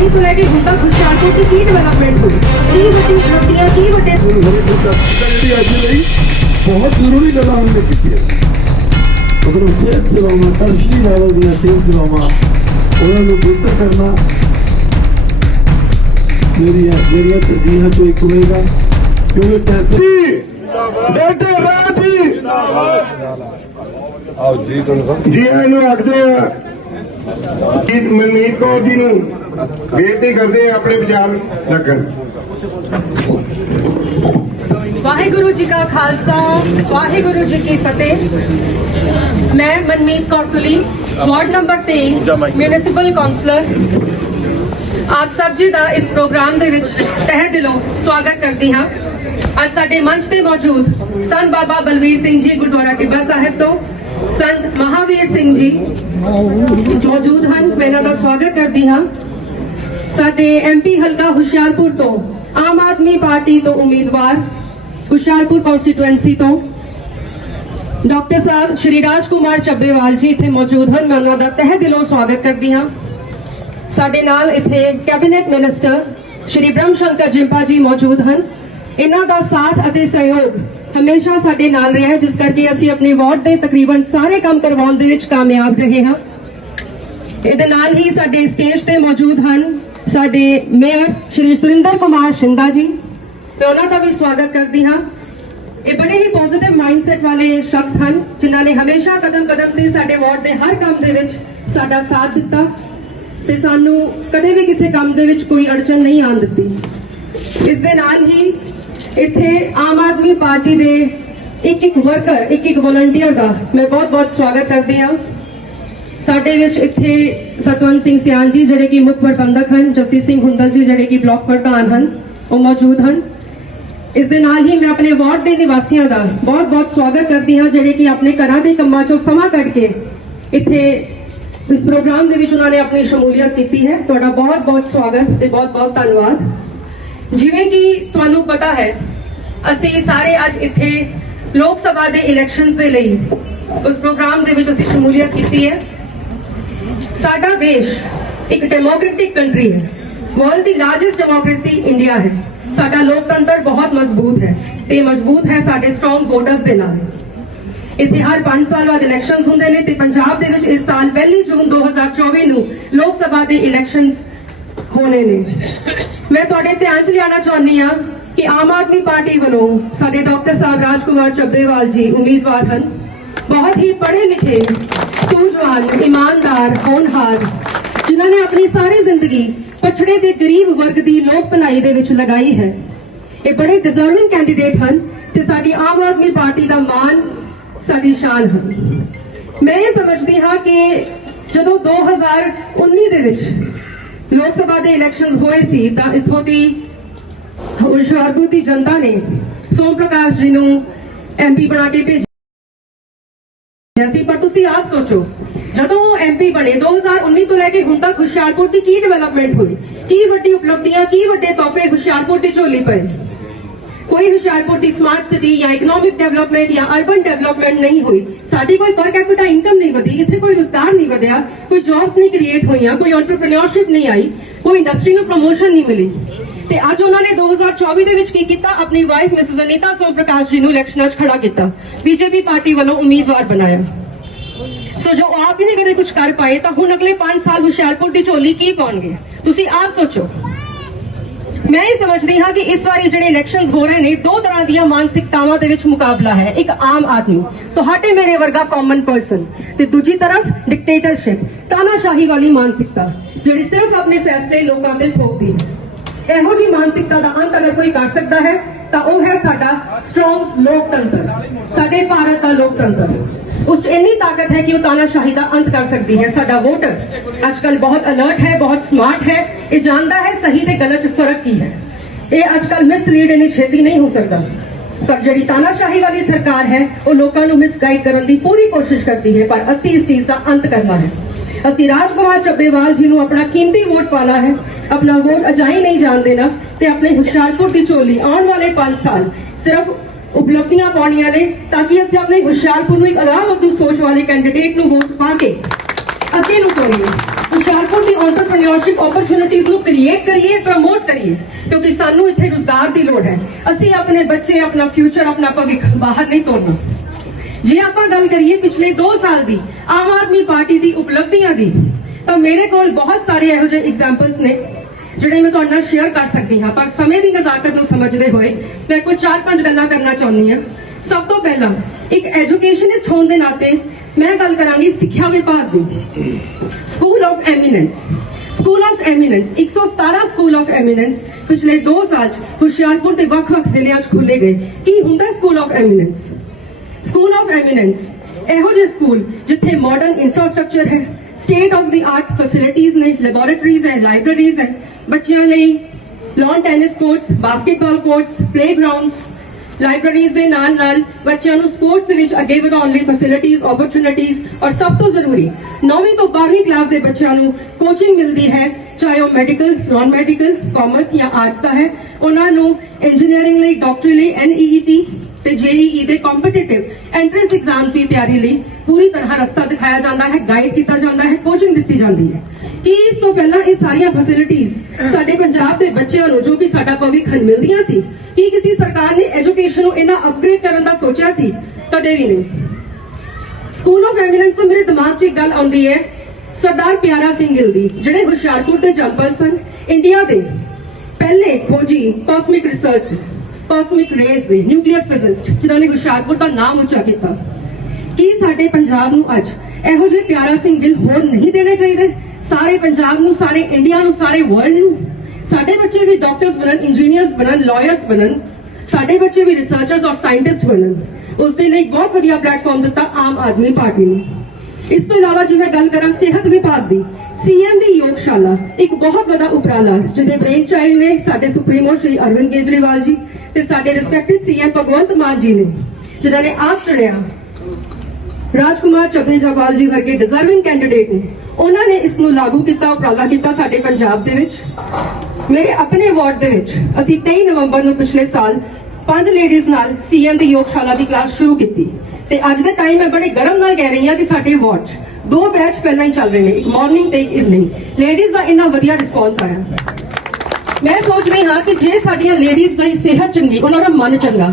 19 ਤੋਂ ਲੈ ਕੇ ਹੁਣ ਤੱਕ ਹੁਸ਼ਿਆਰਪੁਰ ਦੀ ਕੀ ਡਿਵੈਲਪਮੈਂਟ ਹੋਈ? ਕੀ ਵੱਡੀ ਉਪਲਬਧੀਆਂ ਕੀ ਵੱਡੇ ਹਲੇ ਤੱਕ ਜਿਹੜੀ ਅੱਜ ਲਈ ਬਹੁਤ ਜ਼ਰੂਰੀ ਗੱਲਾਂ ਉਹਨੇ ਕੀਤੀਆਂ। ਮਗਰ ਸਿਹਤ ਸੇਵਾਵਾਂ ਤਰਸ਼ੀ ਲੈਵਲ ਦੀਆਂ ਸਿਹਤ ਸੇਵਾਵਾਂ ਉਹਨਾਂ ਨੂੰ ਬਿਹਤਰ ਕਰਨਾ ਮੇਰੀਆਂ ਮੇਰੀਆਂ ਤਰਜੀਹਾਂ ਚੋਂ ਇੱਕ ਹੋਏਗਾ। ਕਿਉਂਕਿ ਪੈਸੇ ਬੇਟੇ ਰਾਜੀ ਆਓ ਜੀ ਤੁਹਾਨੂੰ ਜੀ ਇਹਨੂੰ ਆਖਦੇ ਆ ਕਿ ਮਨਮੀਤ ਕੌਰ ਜੀ ਨੂੰ ਬੇਨਤੀ ਕਰਦੇ ਆ ਆਪਣੇ ਵਿਚਾਰ ਰੱਖਣ ਵਾਹਿਗੁਰੂ ਜੀ ਕਾ ਖਾਲਸਾ, ਵਾਹਿਗੁਰੂ ਜੀ ਕੀ ਫਤਿਹ। ਮੈਂ Manmeet Kaur Tuli, ward number 23 municipal councillor ਆਪ ਸਭ ਜੀ ਦਾ ਇਸ ਪ੍ਰੋਗਰਾਮ ਦੇ ਵਿੱਚ ਤਹਿ ਦਿਲੋਂ ਸਵਾਗਤ ਕਰਦੀ ਹਾਂ। ਅੱਜ ਸਾਡੇ ਮੰਚ ਤੇ ਮੌਜੂਦ ਸੰਤ ਬਾਬਾ ਬਲਵੀਰ ਸਿੰਘ ਜੀ ਗੁਰਦੁਆਰਾ ਟਿੱਬਾ ਸਾਹਿਬ ਤੋਂ ਸੰਤ ਮਹਾਵੀਰ ਸਿੰਘ ਜੀ ਮੌਜੂਦ ਹਨ। ਮੈਂ ਇਹਨਾਂ ਦਾ ਸਵਾਗਤ ਕਰਦੀ ਹਾਂ। ਸਾਡੇ ਐਮਪੀ ਹਲਕਾ ਹੁਸ਼ਿਆਰਪੁਰ ਤੋਂ ਆਮ ਆਦਮੀ ਪਾਰਟੀ ਤੋਂ ਉਮੀਦਵਾਰ ਹੁਸ਼ਿਆਰਪੁਰ ਕਨਸਟੀਟੂਐਂਸੀ ਤੋਂ ਡਾਕਟਰ ਸਾਹਿਬ ਸ਼੍ਰੀ ਰਾਜ ਕੁਮਾਰ ਚੱਬੇਵਾਲ ਜੀ ਇੱਥੇ ਮੌਜੂਦ ਹਨ। ਮੈਂ ਉਹਨਾਂ ਦਾ ਤਹਿ ਦਿਲੋਂ ਸਵਾਗਤ ਕਰਦੀ ਹਾਂ। ਸਾਡੇ ਨਾਲ ਇੱਥੇ ਕੈਬਨਿਟ ਮਿਨਿਸਟਰ ਸ਼੍ਰੀ ਬ੍ਰਹਮ ਸ਼ੰਕਰ ਜਿੰਪਾ ਜੀ ਮੌਜੂਦ ਹਨ। ਇਹਨਾਂ ਦਾ ਸਾਥ ਅਤੇ ਸਹਿਯੋਗ ਹਮੇਸ਼ਾ ਸਾਡੇ ਨਾਲ ਰਿਹਾ ਹੈ, ਜਿਸ ਕਰਕੇ ਅਸੀਂ ਆਪਣੇ ਵਾਰਡ ਦੇ ਤਕਰੀਬਨ ਸਾਰੇ ਕੰਮ ਕਰਵਾਉਣ ਦੇ ਵਿੱਚ ਕਾਮਯਾਬ ਰਹੇ ਹਾਂ। ਇਹਦੇ ਨਾਲ ਹੀ ਸਾਡੇ ਸਟੇਜ ਤੇ ਮੌਜੂਦ ਹਨ ਸਾਡੇ ਮੇਅਰ ਸ਼੍ਰੀ ਸੁਰਿੰਦਰ ਕੁਮਾਰ ਸ਼ਿੰਦਾ ਜੀ ਤੇ ਉਹਨਾਂ ਦਾ ਵੀ ਸਵਾਗਤ ਕਰਦੀ ਹਾਂ। ਇਹ ਬੜੇ ਹੀ ਪੋਜ਼ਿਟਿਵ ਮਾਈਂਡਸੈਟ ਵਾਲੇ ਸ਼ਖਸ ਹਨ, ਜਿਨ੍ਹਾਂ ਨੇ ਹਮੇਸ਼ਾ ਕਦਮ ਕਦਮ ਤੇ ਸਾਡੇ ਵਾਰਡ ਦੇ ਹਰ ਕੰਮ ਦੇ ਵਿੱਚ ਸਾਡਾ ਸਾਥ ਦਿੱਤਾ ਤੇ ਸਾਨੂੰ ਕਦੇ ਵੀ ਕਿਸੇ ਕੰਮ ਦੇ ਵਿੱਚ ਕੋਈ ਅੜਚਨ ਨਹੀਂ ਆਉਣ ਦਿੱਤੀ। ਇਸ ਦੇ ਨਾਲ ਹੀ ਇੱਥੇ ਆਮ ਆਦਮੀ ਪਾਰਟੀ ਦੇ ਇੱਕ ਇੱਕ ਵਰਕਰ ਇੱਕ ਇੱਕ ਵਲੰਟੀਅਰ ਦਾ ਮੈਂ ਬਹੁਤ ਬਹੁਤ ਸਵਾਗਤ ਕਰਦੀ ਹਾਂ। ਸਾਡੇ ਵਿੱਚ ਇੱਥੇ ਸਤਵੰਤ ਸਿੰਘ ਸਿਆਨ ਜੀ ਜਿਹੜੇ ਕਿ ਮੁੱਖ ਪ੍ਰਬੰਧਕ ਹਨ, ਜਸੀ ਸਿੰਘ ਹੁੰਦਲ ਜੀ ਜਿਹੜੇ ਕਿ ਬਲਾਕ ਪ੍ਰਧਾਨ ਹਨ, ਉਹ ਮੌਜੂਦ ਹਨ। ਇਸ ਦੇ ਨਾਲ ਹੀ ਮੈਂ ਆਪਣੇ ਵਾਰਡ ਦੇ ਨਿਵਾਸੀਆਂ ਦਾ ਬਹੁਤ ਬਹੁਤ ਸਵਾਗਤ ਕਰਦੀ ਹਾਂ, ਜਿਹੜੇ ਕਿ ਆਪਣੇ ਘਰਾਂ ਦੇ ਕੰਮਾਂ ਚੋਂ ਸਮਾਂ ਕੱਢ ਕੇ ਇੱਥੇ ਇਸ ਪ੍ਰੋਗਰਾਮ ਦੇ ਵਿੱਚ ਉਹਨਾਂ ਨੇ ਆਪਣੀ ਸ਼ਮੂਲੀਅਤ ਕੀਤੀ ਹੈ। ਤੁਹਾਡਾ ਬਹੁਤ ਬਹੁਤ ਸਵਾਗਤ ਤੇ ਬਹੁਤ ਬਹੁਤ ਧੰਨਵਾਦ। ਜਿਵੇਂ ਕਿ ਤੁਹਾਨੂੰ ਪਤਾ ਹੈ, ਅਸੀਂ ਸਾਰੇ ਅੱਜ ਇੱਥੇ ਲੋਕ ਸਭਾ ਦੇ ਇਲੈਕਸ਼ਨਸ ਦੇ ਲਈ ਉਸ ਪ੍ਰੋਗਰਾਮ ਦੇ ਵਿੱਚ ਅਸੀਂ ਸ਼ਮੂਲੀਅਤ ਕੀਤੀ ਹੈ। ਸਾਡਾ ਦੇਸ਼ ਇੱਕ ਡੈਮੋਕ੍ਰੈਟਿਕ ਕੰਟਰੀ ਹੈ। ਵਰਲਡ ਦੀ ਲਾਰਜੈਸਟ ਡੈਮੋਕ੍ਰੇਸੀ ਇੰਡੀਆ ਹੈ। ਸਾਡਾ ਲੋਕਤੰਤਰ ਬਹੁਤ ਮਜ਼ਬੂਤ ਹੈ ਤੇ ਮਜ਼ਬੂਤ ਹੈ ਸਾਡੇ ਸਟਰੋਂਗ ਵੋਟਰਸ ਦੇ ਨਾਲ। ਇੱਥੇ ਹਰ 5 ਸਾਲ ਬਾਅਦ ਇਲੈਕਸ਼ਨਸ ਹੁੰਦੇ ਨੇ ਤੇ ਪੰਜਾਬ ਦੇ ਵਿੱਚ ਇਸ ਸਾਲ ਪਹਿਲੀ ਜੂਨ 2024 ਨੂੰ ਲੋਕ ਸਭਾ ਦੇ ਇਲੈਕਸ਼ਨਸ ਹੋਣੇ ਨੇ। ਮੈਂ ਤੁਹਾਡੇ ਧਿਆਨ 'ਚ ਲਿਆਉਣਾ ਚਾਹੁੰਦੀ ਹਾਂ ਕਿ ਆਮ ਆਦਮੀ ਪਾਰਟੀ ਵੱਲੋਂ ਸਾਡੇ ਡਾਕਟਰ ਸਾਹਿਬ ਰਾਜਕੁਮਾਰ ਚੱਬੇਵਾਲ ਜੀ ਉਮੀਦਵਾਰ ਹਨ। ਬਹੁਤ ਹੀ ਪੜ੍ਹੇ ਲਿਖੇ ਸੂਝਵਾਨ ਇਮਾਨਦਾਰ ਹੋਣਹਾਰ ਜਿਨ੍ਹਾਂ ਨੇ ਆਪਣੀ ਸਾਰੀ ਜ਼ਿੰਦਗੀ ਪਛੜੇ ਦੇ ਗਰੀਬ ਵਰਗ ਦੀ ਲੋਕ ਭਲਾਈ ਦੇ ਵਿੱਚ ਲਗਾਈ ਹੈ। ਇਹ ਬੜੇ ਡਿਜ਼ਰਵਿੰਗ ਕੈਂਡੀਡੇਟ ਹਨ ਤੇ ਸਾਡੀ ਆਮ ਆਦਮੀ ਪਾਰਟੀ ਦਾ ਮਾਣ ਸਾਡੀ ਸ਼ਾਨ ਹਨ ਮੈਂ ਇਹ ਸਮਝਦੀ ਹਾਂ ਕਿ ਜਦੋਂ 2019 ਦੇ ਵਿੱਚ ਲੋਕ ਸਭਾ ਦੇ ਇਲੈਕਸ਼ਨ ਹੋਏ ਸੀ, ਤਾਂ ਇੱਥੋਂ ਦੀ ਹੁਸ਼ਿਆਰਪੁਰ ਦੀ ਜਨਤਾ ਨੇ ਸੋਮ ਪ੍ਰਕਾਸ਼ ਜੀ ਨੂੰ ਐਮਪੀ ਬਣਾ ਕੇ ਭੇਜਿਆ। ਸੀ, ਪਰ ਤੁਸੀਂ ਆਪ ਸੋਚੋ, ਜਦੋਂ ਉਹ ਐਮਪੀ ਬਣੇ 2019 ਤੋਂ ਲੈ ਕੇ ਹੁਣ ਤੱਕ ਹੁਸ਼ਿਆਰਪੁਰ ਦੀ ਕੀ ਡਿਵੈਲਪਮੈਂਟ ਹੋਈ? ਕੀ ਵੱਡੀ ਉਪਲਬਧੀਆਂ, ਕੀ ਵੱਡੇ ਤੋਹਫੇ ਹੁਸ਼ਿਆਰਪੁਰ ਦੀ ਝੋਲੀ ਪਏ? ਕੋਈ ਹੁਸ਼ਿਆਰਪੁਰ ਦੀ ਸਮਾਰਟ ਸਿਟੀ ਜਾਂ ਇਕਨੋਮਿਕ ਡਿਵੈਲਪਮੈਂਟ ਜਾਂ ਅਰਬਨ ਡਿਵੈਲਪਮੈਂਟ ਨਹੀਂ ਹੋਈ। ਸਾਡੀ ਕੋਈ ਪਰ ਕੈਪੀਟਾ ਇਨਕਮ ਨਹੀਂ ਵਧੀ, ਇੱਥੇ ਕੋਈ ਰੁਜ਼ਗਾਰ ਨਹੀਂ ਵਧਿਆ, ਕੋਈ ਜੌਬਸ ਨਹੀਂ ਕ੍ਰੀਏਟ ਹੋਈਆਂ, ਕੋਈ ਐਂਟਰਪ੍ਰੀਨਿਓਰਸ਼ਿਪ ਨਹੀਂ ਆਈ, ਕੋਈ ਇੰਡਸਟਰੀ ਨੂੰ ਪ੍ਰੋਮੋਸ਼ਨ ਨਹੀਂ ਮਿਲੀ। ਤੇ ਅੱਜ ਉਹਨਾਂ ਨੇ 2024 ਦੇ ਵਿੱਚ ਕੀ ਕੀਤਾ? ਆਪਣੀ ਵਾਈਫ ਮਿਸਿਸ ਅਨੀਤਾ ਸੋਮ ਪ੍ਰਕਾਸ਼ ਜੀ ਨੂੰ ਇਲੈਕਸ਼ਨਾਂ 'ਚ ਖੜਾ ਕੀਤਾ। ਬੀਜੇਪੀ ਪਾਰਟੀ ਵੱਲੋਂ ਉਮੀਦਵਾਰ ਬਣਾਇਆ। ਸੋ ਜੋ ਆਪ ਹੀ ਨਹੀਂ ਕਦੇ ਕੁਝ ਕਰ ਪਾਏ, ਤਾਂ ਹੁਣ ਅਗਲੇ 5 ਸਾਲ ਹੁਸ਼ਿਆਰਪੁਰ ਦੀ ਝੋਲੀ ਕੀ ਪਾਉਣਗੇ? ਤੁਸੀਂ ਆਪ ਸੋਚੋ। ਮੈਂ ਇਹ ਸਮਝਦੀ ਹਾਂ ਕਿ ਇਸ ਵਾਰੀ ਜਿਹੜੇ ਇਲੈਕਸ਼ਨਸ ਹੋ ਰਹੇ ਨੇ, ਦੋ ਤਰ੍ਹਾਂ ਦੀਆਂ ਮਾਨਸਿਕਤਾਵਾਂ ਦੇ ਵਿੱਚ ਮੁਕਾਬਲਾ ਹੈ। ਇੱਕ ਆਮ ਆਦਮੀ, ਤੁਹਾਡੇ ਮੇਰੇ ਵਰਗਾ ਕਾਮਨ ਪਰਸਨ ਤੇ ਦੂਜੀ ਤਰਫ ਡਿਕਟੇਟਰਸ਼ਿਪ ਤਾਨਾਸ਼ਾਹੀ ਵਾਲੀ ਮਾਨਸਿਕਤਾ, ਜਿਹੜੀ ਸਿਰਫ ਆਪਣੇ ਫੈਸਲੇ ਲੋਕਾਂ ਤੇ ਥੋਪਦੀ ਹੈ। ਇਹੋ ਜੀ ਮਾਨਸਿਕਤਾ ਦਾ ਅੰਤ ਅਗਰ ਕੋਈ ਕਰ ਸਕਦਾ ਹੈ, ਤਾਂ ਉਹ ਹੈ ਸਾਡਾ ਸਟਰੋਂਗ ਲੋਕਤੰਤਰ। ਸਾਡੇ ਭਾਰਤ ਦਾ ਲੋਕਤੰਤਰ। ਉਸ 'ਚ ਇੰਨੀ ਤਾਕਤ ਹੈ ਕਿ ਉਹ ਤਾਨਾਸ਼ਾਹੀ ਦਾ ਅੰਤ ਕਰ ਸਕਦੀ ਹੈ। ਸਾਡਾ ਵੋਟਰ ਅੱਜਕੱਲ ਬਹੁਤ ਅਲਰਟ ਹੈ, ਬਹੁਤ ਸਮਾਰਟ ਹੈ। ਇਹ ਜਾਣਦਾ ਹੈ ਸਹੀ ਤੇ ਗਲਤ 'ਚ ਫ਼ਰਕ ਕੀ ਹੈ। ਇਹ ਅੱਜਕੱਲ ਮਿਸਲੀਡ ਇਨੀ ਛੇਤੀ ਨਹੀਂ ਹੋ ਸਕਦਾ। ਪਰ ਜਿਹੜੀ ਤਾਨਾਸ਼ਾਹੀ ਵਾਲੀ ਸਰਕਾਰ ਹੈ, ਉਹ ਲੋਕਾਂ ਨੂੰ ਮਿਸਗਾਈਡ ਕਰਨ ਦੀ ਪੂਰੀ ਕੋਸ਼ਿਸ਼ ਕਰਦੀ ਹੈ। ਪਰ ਅਸੀਂ ਇਸ ਚੀਜ਼ ਦਾ ਅੰਤ ਕਰਨਾ ਹੈ। ਅਸੀਂ ਰਾਜਕੁਮਾਰ ਚੱਬੇਵਾਲ ਜੀ ਨੂੰ ਆਪਣਾ ਕੀਮਤੀ ਵੋਟ ਪਾਣਾ ਹੈ, ਆਪਣਾ ਵੋਟ ਅਜਾਈ ਨਹੀਂ ਜਾਣ ਦੇਣਾ ਤੇ ਆਪਣੇ ਹੁਸ਼ਿਆਰਪੁਰ ਦੀ ਝੋਲੀ ਆਉਣ ਵਾਲੇ 5 ਸਾਲ ਸਿਰਫ ਉਪਲਬਧੀਆਂ ਪਾਉਣੀਆਂ ਨੇ ਤਾਂ ਕਿ ਅਸੀਂ ਆਪਣੇ ਹੁਸ਼ਿਆਰਪੁਰ ਨੂੰ ਇੱਕ ਅਗਾਹ ਵਧੂ ਸੋਚ ਵਾਲੇ ਕੈਂਡੀਡੇਟ ਨੂੰ ਵੋਟ ਪਾ ਕੇ ਅੱਗੇ ਨੂੰ ਤੋਰੀਏ ਹੁਸ਼ਿਆਰਪੁਰ ਦੀ ਐਂਟਰਪ੍ਰੀਨਿਓਰਸ਼ਿਪ ਓਪਰਚੁਨਿਟੀਜ਼ ਨੂੰ ਕ੍ਰੀਏਟ ਕਰੀਏ ਪ੍ਰਮੋਟ ਕਰੀਏ, ਕਿਉਂਕਿ ਸਾਨੂੰ ਇੱਥੇ ਰੁਜ਼ਗਾਰ ਦੀ ਲੋੜ ਹੈ। ਅਸੀਂ ਆਪਣੇ ਬੱਚੇ, ਆਪਣਾ ਫਿਊਚਰ ਆਪਣਾ ਭਵਿੱਖ ਬਾਹਰ ਨਹੀਂ ਤੋੜਨਾ ਜੇ ਆਪਾਂ ਗੱਲ ਕਰੀਏ ਪਿਛਲੇ 2 ਸਾਲ ਦੀ, ਆਮ ਆਦਮੀ ਪਾਰਟੀ ਦੀ ਉਪਲਬਧੀਆਂ ਦੀ, ਤਾਂ ਮੇਰੇ ਕੋਲ ਬਹੁਤ ਸਾਰੇ ਇਹੋ ਜਿਹੇ ਐਗਜ਼ਾਮਪਲਸ ਨੇ, ਜਿਹੜੇ ਮੈਂ ਤੁਹਾਡੇ ਨਾਲ ਸ਼ੇਅਰ ਕਰ ਸਕਦੀ ਹਾਂ। ਪਰ ਸਮੇਂ ਦੀ ਨਜ਼ਾਕਤ ਨੂੰ ਸਮਝਦੇ ਹੋਏ, ਮੈਂ ਕੋਈ 4-5 ਗੱਲਾਂ ਕਰਨਾ ਚਾਹੁੰਦੀ ਹਾਂ। ਸਭ ਤੋਂ ਪਹਿਲਾਂ, ਇੱਕ ਐਜੂਕੇਸ਼ਨਿਸਟ ਹੋਣ ਦੇ ਨਾਤੇ, ਮੈਂ ਗੱਲ ਕਰਾਂਗੀ ਸਿੱਖਿਆ ਵਿਭਾਗ ਦੀ। School of eminence school of eminence 117 school of eminence ਪਿਛਲੇ 2 ਸਾਲ 'ਚ ਹੁਸ਼ਿਆਰਪੁਰ ਦੇ ਵੱਖ-ਵੱਖ ਜ਼ਿਲ੍ਹਿਆਂ 'ਚ ਖੋਲੇ ਗਏ। ਕੀ ਹੁੰਦਾ school of eminence school of eminence ਇਹੋ ਜਿਹੇ ਸਕੂਲ ਜਿੱਥੇ ਮਾਡਰਨ ਇਨਫਰਾਸਟ੍ਰਕਚਰ ਹੈ state of the art facilities ਨੇ ਲੈਬੋਰੇਟਰੀਜ਼ ਹੈ ਲਾਇਬ੍ਰੇਰੀਜ਼ ਹੈ, ਬੱਚਿਆਂ ਲਈ lawn tennis courts basketball courts playgrounds libraries ਦੇ ਨਾਲ ਨਾਲ ਬੱਚਿਆਂ ਨੂੰ ਸਪੋਰਟਸ ਦੇ ਵਿੱਚ ਅੱਗੇ ਵਧਾਉਣ ਲਈ ਫੈਸਿਲਿਟੀਜ਼ ਓਪਰਚੁਨਿਟੀਜ਼ ਔਰ ਸਭ ਤੋਂ ਜ਼ਰੂਰੀ 9ਵੀਂ ਤੋਂ 12ਵੀਂ ਕਲਾਸ ਦੇ ਬੱਚਿਆਂ ਨੂੰ ਕੋਚਿੰਗ ਮਿਲਦੀ ਹੈ, ਚਾਹੇ ਉਹ ਮੈਡੀਕਲ ਨਾਨ ਮੈਡੀਕਲ ਕਾਮਰਸ ਜਾਂ ਆਰਟਸ ਦਾ ਹੈ, ਉਹਨਾਂ ਨੂੰ ਇੰਜੀਨੀਅਰਿੰਗ ਲਈ ਡਾਕਟਰੀ ਲਈ ਐਨਈਈਟੀ ਤੇ ਜੇਈਈ ਦੇ ਕੰਪੀਟੀਟਿਵ ਐਂਟਰੈਂਸ ਐਗਜ਼ਾਮ ਦੀ ਤਿਆਰੀ ਲਈ ਪੂਰੀ ਤਰ੍ਹਾਂ ਰਸਤਾ ਦਿਖਾਇਆ ਜਾਂਦਾ ਹੈ ਗਾਈਡ ਕੀਤਾ ਜਾਂਦਾ ਹੈ ਕੋਚਿੰਗ ਦਿੱਤੀ ਜਾਂਦੀ ਹੈ। ਕੀ ਇਸ ਤੋਂ ਪਹਿਲਾਂ ਇਹ ਸਾਰੀਆਂ ਫੈਸਿਲਿਟੀਆਂ ਸਾਡੇ ਪੰਜਾਬ ਦੇ ਬੱਚਿਆਂ ਨੂੰ ਜੋ ਕਿ ਸਾਡਾ ਭਵਿੱਖਣ ਮਿਲਦੀਆਂ ਸੀ, ਕੀ ਕਿਸੇ ਸਰਕਾਰ ਨੇ ਐਜੂਕੇਸ਼ਨ ਨੂੰ ਇਹਨਾਂ ਅਪਗ੍ਰੇਡ ਕਰਨ ਦਾ ਸੋਚਿਆ ਸੀ? ਕਦੇ ਵੀ ਨਹੀਂ। ਸਕੂਲ ਆਫ ਐਮੀਨੈਂਸ ਤੋਂ ਮੇਰੇ ਦਿਮਾਗ 'ਚ ਇੱਕ ਗੱਲ ਆਉਂਦੀ ਹੈ, ਸਰਦਾਰ ਪਿਆਰਾ ਸਿੰਘ ਗਿੱਲ ਦੀ, ਜਿਹੜੇ ਹੁਸ਼ਿਆਰਪੁਰ ਦੇ ਜੰਪਲ ਸਨ ਇੰਡੀਆ ਦੇ। ਪਹਿਲੇ ਖੋਜੀ ਕਾਸਮਿਕ ਰਿਸਰਚ ਕਾਸਮਿਕ ਰੇਜ਼ ਦੇ ਨਿਊਕਲੀਅਰ ਫਿਜ਼ਿਸਟ ਜਿਨ੍ਹਾਂ ਨੇ ਹੁਸ਼ਿਆਰਪੁਰ ਦਾ ਨਾਮ ਉੱਚਾ ਕੀਤਾ। ਕੀ ਸਾਡੇ ਪੰਜਾਬ ਨੂੰ ਅੱਜ ਇਹੋ ਜਿਹੇ ਪਿਆਰਾ ਸਿੰਘ ਬਿੱਲ ਹੋਰ ਨਹੀਂ ਦੇਣੇ ਚਾਹੀਦੇ? ਸਾਰੇ ਪੰਜਾਬ ਨੂੰ, ਸਾਰੇ ਇੰਡੀਆ ਨੂੰ, ਸਾਰੇ ਵਰਲਡ ਨੂੰ? ਸਾਡੇ ਬੱਚੇ ਵੀ ਡਾਕਟਰਸ ਬਣਨ ਇੰਜੀਨੀਅਰਸ ਬਣਨ ਲਾਇਰਸ ਬਣਨ। ਸਾਡੇ ਬੱਚੇ ਵੀ ਰਿਸਰਚਰਸ ਔਰ ਸਾਇੰਟਿਸਟ ਬਣਨ। ਉਸ ਦੇ ਲਈ ਬਹੁਤ ਵਧੀਆ ਪਲੇਟਫਾਰਮ ਦਿੱਤਾ ਆਮ ਆਦਮੀ ਪਾਰਟੀ ਨੂੰ। ਇਸ ਤੋਂ ਇਲਾਵਾ ਜੇ ਮੈਂ ਗੱਲ ਕਰਾਂ ਸਿਹਤ ਵਿਭਾਗ ਦੀ ਸੀਐਮ ਦੀ ਯੋਗਸ਼ਾਲਾ, ਇੱਕ ਬਹੁਤ ਵੱਡਾ ਉਪਰਾਲਾ ਜਿਹਦੇ ਬ੍ਰੇਨ ਚਾਈਲਡ ਨੇ ਸਾਡੇ ਸੁਪਰੀਮੋ ਸ਼੍ਰੀ ਅਰਵਿੰਦ ਕੇਜਰੀਵਾਲ ਜੀ ਤੇ ਸਾਡੇ ਰਿਸਪੈਕਟਡ ਸੀਐਮ ਭਗਵੰਤ ਮਾਨ ਜੀ ਨੇ, ਜਿਨ੍ਹਾਂ ਨੇ ਆਪ ਚੁਣਿਆ ਰਾਜਕੁਮਾਰ ਚੱਬੇਜਾਵਾਲ ਜੀ ਵਰਗੇ ਡਿਜ਼ਰਵਿੰਗ ਕੈਂਡੀਡੇਟ ਨੇ। ਉਹਨਾਂ ਨੇ ਇਸ ਨੂੰ ਲਾਗੂ ਕੀਤਾ, ਉਪਰਾਲਾ ਕੀਤਾ ਸਾਡੇ ਪੰਜਾਬ ਦੇ ਵਿੱਚ। ਮੇਰੇ ਆਪਣੇ ਵਾਰਡ ਦੇ ਵਿੱਚ ਅਸੀਂ 23 ਨਵੰਬਰ ਨੂੰ ਪਿਛਲੇ ਸਾਲ ਪੰਜ ਲੇਡੀਜ਼ ਨਾਲ ਸੀਐਮ ਦੀ ਯੋਗਸ਼ਾਲਾ ਦੀ ਕਲਾਸ ਸ਼ੁਰੂ ਕੀਤੀ। ਤੇ ਅੱਜ ਦੇ ਟਾਈਮ ਮੈਂ ਬੜੇ ਗਰਮ ਨਾਲ ਕਹਿ ਰਹੀ ਹਾਂ ਕਿ ਸਾਡੇ ਵਾਰਡ ਦੋ ਬੈਚ ਪਹਿਲਾਂ ਹੀ ਚੱਲ ਰਹੇ ਨੇ, ਇੱਕ ਮਾਰਨਿੰਗ ਤੇ ਇੱਕ ਇਵਨਿੰਗ ਲੇਡੀਜ਼ ਦਾ ਇੰਨਾ ਵਧੀਆ ਰਿਸਪੌਂਸ ਆਇਆ। ਮੈਂ ਸੋਚਦੀ ਹਾਂ ਕਿ ਜੇ ਸਾਡੀਆਂ ਲੇਡੀਜ਼ ਦੀ ਸਿਹਤ ਚੰਗੀ, ਉਹਨਾਂ ਦਾ ਮਨ ਚੰਗਾ।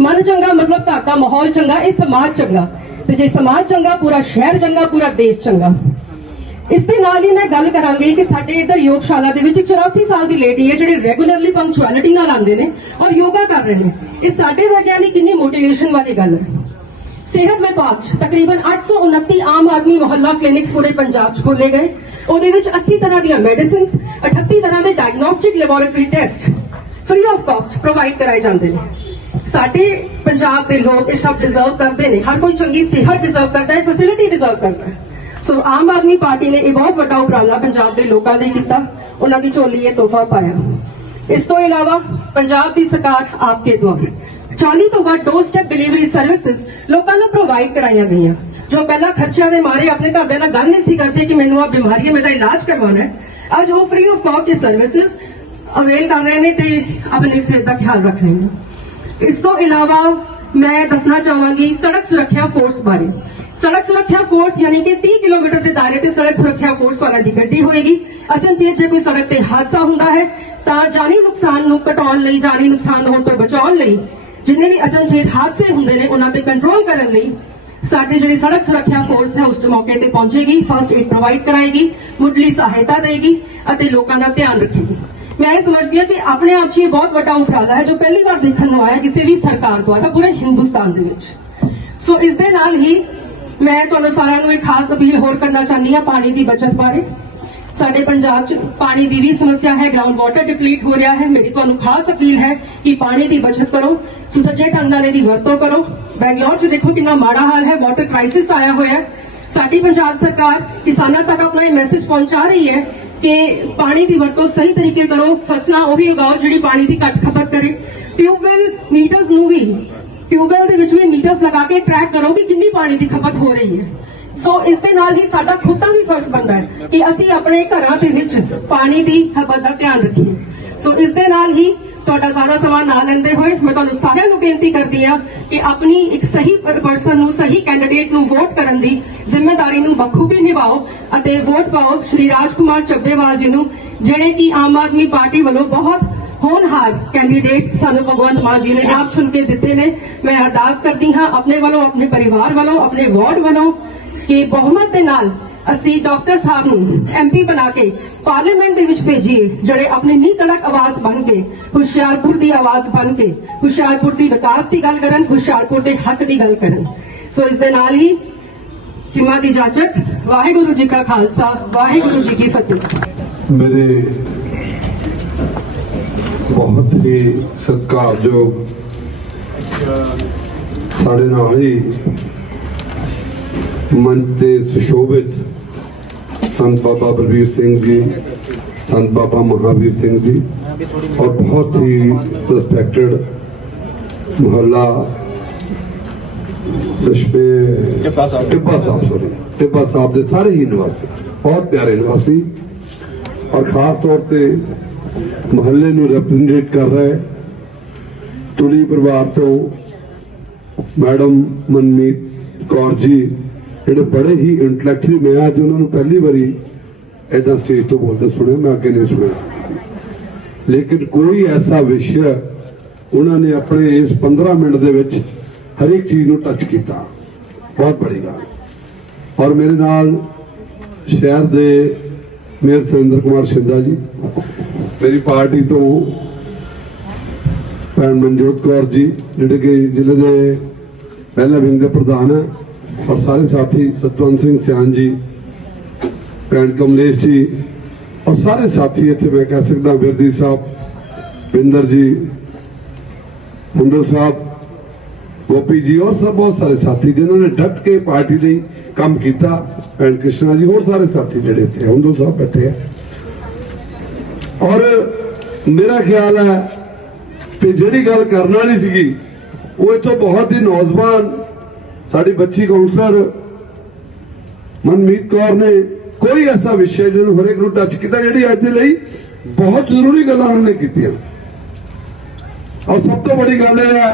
ਮਨ ਚੰਗਾ ਮਤਲਬ ਘਰ ਦਾ ਮਾਹੌਲ ਚੰਗਾ, ਇਹ ਸਮਾਜ ਚੰਗਾ। ਤੇ ਜੇ ਸਮਾਜ ਚੰਗਾ, ਪੂਰਾ ਸ਼ਹਿਰ ਚੰਗਾ, ਪੂਰਾ ਦੇਸ਼ ਚੰਗਾ। ਇਸ ਦੇ ਨਾਲ ਹੀ ਮੈਂ ਗੱਲ ਕਰਾਂਗੀ ਕਿ ਸਾਡੇ ਇਧਰ ਯੋਗਸ਼ਾਲਾ ਦੇ ਵਿੱਚ ਇੱਕ 84 ਸਾਲ ਦੀ ਲੇਡੀ ਹੈ, ਜਿਹੜੇ ਰੈਗੂਲਰਲੀ ਪੰਕਚੁਅਲਿਟੀ ਨਾਲ ਆਉਂਦੇ ਨੇ ਔਰ ਯੋਗਾ ਕਰ ਰਹੇ ਨੇ। ਇਹ ਸਾਡੇ ਵਰਗਿਆਂ ਲਈ ਕਿੰਨੀ ਮੋਟੀਵੇਸ਼ਨ ਵਾਲੀ ਗੱਲ ਹੈ। ਸਿਹਤ ਵਿਭਾਗ 'ਚ ਤਕਰੀਬਨ 829 ਆਮ ਆਦਮੀ ਮੁਹੱਲਾ ਕਲੀਨਿਕਸ ਪੂਰੇ ਪੰਜਾਬ 'ਚ ਖੋਲੇ ਗਏ। ਉਹਦੇ ਵਿੱਚ 80 ਤਰ੍ਹਾਂ ਦੀਆਂ ਮੈਡੀਸਿਨਸ 38 ਤਰ੍ਹਾਂ ਦੇ diagnostic laboratory test free of cost provide ਕਰਾਏ ਜਾਂਦੇ ਨੇ। ਸਾਡੇ ਪੰਜਾਬ ਦੇ ਲੋਕ ਇਹ ਸਭ ਡਿਜ਼ਰਵ ਕਰਦੇ ਨੇ। ਹਰ ਕੋਈ ਚੰਗੀ ਸਿਹਤ ਡਿਜ਼ਰਵ ਕਰਦਾ ਹੈ ਫੈਸਿਲਿਟੀ ਡਿਜ਼ਰਵ ਕਰਦਾ ਹੈ। ਸੋ ਆਮ ਆਦਮੀ ਪਾਰਟੀ ਨੇ ਇਹ ਬਹੁਤ ਵੱਡਾ ਉਪਰਾਲਾ ਪੰਜਾਬ ਦੇ ਲੋਕਾਂ ਲਈ ਕੀਤਾ। ਉਹਨਾਂ ਦੀ ਝੋਲੀ ਇਹ ਤੋਹਫਾ ਪਾਇਆ। ਇਸ ਤੋਂ ਇਲਾਵਾ ਪੰਜਾਬ ਦੀ ਸਰਕਾਰ ਆਪਕੇ ਦੁਆਰ 40 ਤੋਂ ਵੱਧ ਡੋਰ ਸਟੈਪ ਡਿਲੀਵਰੀ ਸਰਵਿਸਿਜ਼ ਲੋਕਾਂ ਨੂੰ ਪ੍ਰੋਵਾਈਡ ਕਰਾਈਆਂ ਗਈਆਂ। ਜੋ ਪਹਿਲਾਂ ਖਰਚਿਆਂ ਦੇ ਮਾਰੇ ਆਪਣੇ ਘਰਦਿਆਂ ਨਾਲ ਗੱਲ ਨਹੀਂ ਸੀ ਕਰਦੇ ਕਿ ਮੈਨੂੰ ਆ ਬਿਮਾਰੀ ਹੈ ਮੇਰਾ ਇਲਾਜ ਕਰਵਾਉਣਾ ਹੈ। ਅੱਜ ਉਹ ਫ੍ਰੀ ਆਫ ਕਾਸਟ ਇਹ ਸਰਵਿਸਿਜ਼ ਅਵੇਲ ਕਰ ਰਹੇ ਨੇ ਤੇ ਆਪਣੀ ਸਿਹਤ ਦਾ ਖਿਆਲ ਰੱਖ ਰਹੇ ਨੇ। ਇਸ ਤੋਂ ਇਲਾਵਾ ਮੈਂ ਦੱਸਣਾ ਚਾਹਾਂਗੀ ਸੜਕ ਸੁਰੱਖਿਆ ਫੋਰਸ ਬਾਰੇ। ਸੜਕ ਸੁਰੱਖਿਆ ਫੋਰਸ ਯਾਨੀ ਕਿ 30 ਕਿਲੋਮੀਟਰ ਦੇ ਦਾਇਰੇ ਤੇ ਸੜਕ ਸੁਰੱਖਿਆ ਫੋਰਸ ਵਾਲਿਆਂ ਦੀ ਗੱਡੀ ਹੋਏਗੀ। ਅਚਨਚੇਤ ਜੇ ਕੋਈ ਸੜਕ ਤੇ ਹਾਦਸਾ ਹੁੰਦਾ ਹੈ, ਤਾਂ ਜਾਨੀ ਨੁਕਸਾਨ ਨੂੰ ਘਟਾਉਣ ਲਈ, ਜਾਨੀ ਨੁਕਸਾਨ ਹੋਣ ਤੋਂ ਬਚਾਉਣ ਲਈ ਜਿੰਨੇ ਵੀ ਅਚਨਚੇਤ ਹਾਦਸੇ ਹੁੰਦੇ ਨੇ, ਉਹਨਾਂ ਤੇ ਕੰਟਰੋਲ ਕਰਨ ਲਈ ਸਾਡੇ ਜਿਹੜੀ ਸੜਕ ਸੁਰੱਖਿਆ ਫੋਰਸ ਹੈ, ਉਸ ਮੌਕੇ ਤੇ ਪਹੁੰਚੇਗੀ। ਫਰਸਟ ਏਡ ਪ੍ਰੋਵਾਈਡ ਕਰਾਏਗੀ, ਮੁੱਢਲੀ ਸਹਾਇਤਾ ਦੇਗੀ ਅਤੇ ਲੋਕਾਂ ਦਾ ਧਿਆਨ ਰੱਖੇਗੀ। ਮੈਂ ਇਹ ਸਮਝਦੀ ਹਾਂ ਕਿ ਆਪਣੇ ਆਪ 'ਚ ਇਹ ਬਹੁਤ ਵੱਡਾ ਉਪਰਾਲਾ ਹੈ, ਜੋ ਪਹਿਲੀ ਵਾਰ ਦੇਖਣ ਨੂੰ ਆਇਆ ਕਿਸੇ ਵੀ ਸਰਕਾਰ ਦੁਆਰਾ ਪੂਰੇ ਹਿੰਦੁਸਤਾਨ ਦੇ ਵਿੱਚ। ਸੋ ਇਸ ਦੇ ਨਾਲ ਹੀ ਮੈਂ ਤੁਹਾਨੂੰ ਸਾਰਿਆਂ ਨੂੰ ਇੱਕ ਖਾਸ ਅਪੀਲ ਹੋਰ ਕਰਨਾ ਚਾਹੁੰਦੀ ਹਾਂ, ਪਾਣੀ ਦੀ ਬਚਤ ਬਾਰੇ। ਸਾਡੇ ਪੰਜਾਬ 'ਚ ਪਾਣੀ ਦੀ ਵੀ ਸਮੱਸਿਆ ਹੈ ਗਰਾਊਂਡ ਵਾਟਰ ਡਿਪਲੀਟ ਹੋ ਰਿਹਾ ਹੈ। ਮੇਰੀ ਤੁਹਾਨੂੰ ਖਾਸ ਅਪੀਲ ਹੈ ਕਿ ਪਾਣੀ ਦੀ ਬਚਤ ਕਰੋ। ਸੁਚੱਜੇ ਢੰਗ ਨਾਲ ਇਹਦੀ ਵਰਤੋਂ ਕਰੋ। ਬੈਂਗਲੌਰ 'ਚ ਦੇਖੋ ਕਿੰਨਾ ਮਾੜਾ ਹਾਲ ਹੈ ਵਾਟਰ ਕ੍ਰਾਈਸਿਸ ਆਇਆ ਹੋਇਆ ਹੈ। ਸਾਡੀ ਪੰਜਾਬ ਸਰਕਾਰ ਕਿਸਾਨਾਂ ਤੱਕ ਆਪਣਾ ਇਹ ਮੈਸੇਜ ਪਹੁੰਚਾ ਰਹੀ ਹੈ ਕਿ ਪਾਣੀ ਦੀ ਵਰਤੋਂ ਸਹੀ ਤਰੀਕੇ ਕਰੋ, ਫਸਲਾਂ ਉਹ ਉਗਾਓ ਜਿਹੜੀ ਪਾਣੀ ਦੀ ਘੱਟ ਖਪਤ ਕਰੇ। ਟਿਊਬਵੈਲ ਮੀਟਰਸ ਨੂੰ ਵੀ, ਟਿਊਬਵੈਲ ਦੇ ਵਿੱਚ ਵੀ ਮੀਟਰਸ ਲਗਾ ਕੇ ਟਰੈਕ ਕਰੋ ਕਿ ਕਿੰਨੀ ਪਾਣੀ ਦੀ ਖਪਤ ਹੋ ਰਹੀ ਹੈ। ਸੋ ਇਸ ਦੇ ਨਾਲ ਹੀ ਸਾਡਾ ਖੁਦ ਦਾ ਵੀ ਫਰਜ਼ ਬਣਦਾ ਹੈ ਕਿ ਅਸੀਂ ਆਪਣੇ ਘਰਾਂ ਦੇ ਵਿੱਚ ਪਾਣੀ ਦੀ ਖਪਤ ਦਾ ਧਿਆਨ ਰੱਖੀਏ। ਸੋ ਇਸ ਦੇ ਨਾਲ ਹੀ ਤੁਹਾਡਾ ਜ਼ਿਆਦਾ ਸਮਾਂ ਨਾ ਲੈਂਦੇ ਹੋਏ ਮੈਂ ਤੁਹਾਨੂੰ ਸਾਰਿਆਂ ਨੂੰ ਬੇਨਤੀ ਕਰਦੀ ਆ ਕਿ ਆਪਣੀ ਇੱਕ ਸਹੀ ਪਰਸਨ ਨੂੰ, ਸਹੀ ਕੈਂਡੀਡੇਟ ਨੂੰ ਵੋਟ ਕਰਨ ਦੀ ਜ਼ਿੰਮੇਵਾਰੀ ਨੂੰ ਬਖੂਬੀ ਨਿਭਾਓ ਅਤੇ ਵੋਟ ਪਾਓ ਸ਼੍ਰੀ ਰਾਜਕੁਮਾਰ ਚੱਬੇਵਾਲ ਜੀ ਨੂੰ, ਜਿਹੜੇ ਕਿ ਆਮ ਆਦਮੀ ਪਾਰਟੀ ਵੱਲੋਂ ਬਹੁਤ ਹੋਣਹਾਰ ਕੈਂਡੀਡੇਟ ਸਾਨੂੰ ਭਗਵੰਤ ਮਾਨ ਜੀ ਨੇ ਆਪ ਚੁਣ ਕੇ ਦਿੱਤੇ ਨੇ। ਮੈਂ ਅਰਦਾਸ ਕਰਦੀ ਹਾਂ ਆਪਣੇ ਵੱਲੋਂ, ਆਪਣੇ ਪਰਿਵਾਰ ਵੱਲੋਂ, ਆਪਣੇ ਵਾਰਡ ਵੱਲੋਂ ਕਿ ਬਹੁਮਤ ਦੇ ਨਾਲ ਅਸੀਂ ਡਾਕਟਰ ਸਾਹਿਬ ਨੂੰ ਐਮਪੀ ਬਣਾ ਕੇ ਪਾਰਲੀਮੈਂਟ ਦੇ ਵਿੱਚ ਭੇਜੀਏ, ਜਿਹੜੇ ਆਪਣੀ ਨੀ ਤੜਕ ਆਵਾਜ਼ ਬਣ ਕੇ, ਹੁਸ਼ਿਆਰਪੁਰ ਦੀ ਆਵਾਜ਼ ਬਣ ਕੇ, ਹੁਸ਼ਿਆਰਪੁਰ ਦੀ ਵਿਕਾਸ ਦੀ ਗੱਲ ਕਰਨ, ਹੁਸ਼ਿਆਰਪੁਰ ਦੇ ਹੱਕ ਦੀ ਗੱਲ ਕਰਨ। ਸੋ ਇਸ ਦੇ ਨਾਲ ਹੀ ਕਿਮਾ ਦੀ ਜਾਚਕ, ਵਾਹਿਗੁਰੂ ਜੀ ਕਾ ਖਾਲਸਾ, ਵਾਹਿਗੁਰੂ ਜੀ ਕੀ ਫਤਿਹ। ਮੇਰੇ ਬਹੁਤ ਹੀ ਸਤਿਕਾਰਯੋਗ ਸਾਡੇ ਨਾਲ ਹੀ ਮੰਚ ਤੇ ਸੁਸ਼ੋਭਿਤ ਸੰਤ ਬਾਬਾ ਬਲਵੀਰ ਸਿੰਘ ਜੀ ਸੰਤ ਬਾਬਾ ਮਹਾਵੀਰ ਸਿੰਘ ਜੀ ਔਰ ਬਹੁਤ ਹੀ ਰਿਸਪੈਕਟਡ ਮੁਹੱਲਾ ਦਸ਼ਮੇ ਟਿੱਬਾ ਸਾਹਿਬ। sorry, ਟਿੱਬਾ ਸਾਹਿਬ ਦੇ ਸਾਰੇ ਹੀ ਨਿਵਾਸੀ ਬਹੁਤ ਪਿਆਰੇ ਨਿਵਾਸੀ ਔਰ ਖਾਸ ਤੌਰ ਤੇ ਮੁਹੱਲੇ ਨੂੰ ਰਿਪਰੈਜ਼ੈਂਟ ਕਰ ਰਹੇ ਤੁਲੀ ਪਰਿਵਾਰ ਤੋਂ ਮੈਡਮ ਮਨਮੀਤ ਕੌਰ ਜੀ ਜਿਹੜੇ ਬੜੇ ਹੀ ਇੰਟੈਲੈਕਚੁਅਲੀ ਮੈਂ ਅੱਜ ਉਹਨਾਂ ਨੂੰ ਪਹਿਲੀ ਵਾਰੀ ਇਦਾਂ ਸਟੇਜ ਤੋਂ ਬੋਲਦੇ ਸੁਣਿਆ, ਮੈਂ ਅੱਗੇ ਨਹੀਂ ਸੁਣਿਆ। ਲੇਕਿਨ ਕੋਈ ਐਸਾ ਵਿਸ਼ਾ ਉਹਨਾਂ ਨੇ ਆਪਣੇ ਇਸ 15 ਮਿੰਟ ਦੇ ਵਿੱਚ ਹਰ ਇੱਕ ਚੀਜ਼ ਨੂੰ ਟੱਚ ਕੀਤਾ। ਬਹੁਤ ਬੜੀ ਗੱਲ। ਔਰ ਮੇਰੇ ਨਾਲ ਸ਼ਹਿਰ ਦੇ ਮੇਅਰ ਸੁਰਿੰਦਰ ਕੁਮਾਰ ਸ਼ਿੰਦਾ ਜੀ, ਮੇਰੀ ਪਾਰਟੀ ਤੋਂ ਭੈਣ ਮਨਜੋਤ ਕੌਰ ਜੀ, ਜਿਹੜੇ ਕਿ ਜ਼ਿਲ੍ਹੇ ਦੇ ਪਹਿਲਾ ਵਿੰਗ ਦੇ ਪ੍ਰਧਾਨ ਹੈ ਔਰ ਸਾਰੇ ਸਾਥੀ ਸਤਵੰਤ ਸਿੰਘ ਸਿਆਨ ਜੀ ਭੈਣ ਕਮਲੇਸ਼ ਜੀ ਔਰ ਸਾਰੇ ਸਾਥੀ ਇੱਥੇ ਮੈਂ ਕਹਿ ਸਕਦਾ ਵਿਰਦੀ ਸਾਹਿਬ ਬਿੰਦਰ ਜੀ ਮੁੰਦਰ ਸਾਹਿਬ ਗੋਪੀ ਜੀ ਔਰ ਸਭ ਬਹੁਤ ਸਾਰੇ ਸਾਥੀ ਜਿਨ੍ਹਾਂ ਨੇ ਡਟ ਕੇ ਪਾਰਟੀ ਲਈ ਕੰਮ ਕੀਤਾ ਭੈਣ ਕ੍ਰਿਸ਼ਨਾ ਜੀ ਹੋਰ ਸਾਰੇ ਸਾਥੀ ਜਿਹੜੇ ਇੱਥੇ ਹੁੰਦੋ ਸਾਹਿਬ ਬੈਠੇ ਆ ਔਰ ਮੇਰਾ ਖਿਆਲ ਹੈ ਕਿ ਜਿਹੜੀ ਗੱਲ ਕਰਨ ਵਾਲੀ ਸੀਗੀ ਉਹ ਇੱਥੋਂ ਬਹੁਤ ਹੀ ਨੌਜਵਾਨ ਸਾਡੀ ਬੱਚੀ ਕਾਉਂਸਲਰ ਮਨਮੀਤ ਕੌਰ ਨੇ ਕੋਈ ਐਸਾ ਵਿਸ਼ੇ ਜਿਹਨੂੰ ਹਰੇਕ ਨੂੰ ਟੱਚ ਕੀਤਾ, ਜਿਹੜੀ ਅੱਜ ਦੇ ਲਈ ਬਹੁਤ ਜ਼ਰੂਰੀ ਗੱਲਾਂ ਉਹਨਾਂ ਨੇ ਕੀਤੀਆਂ। ਔਰ ਸਭ ਤੋਂ ਵੱਡੀ ਗੱਲ ਇਹ ਹੈ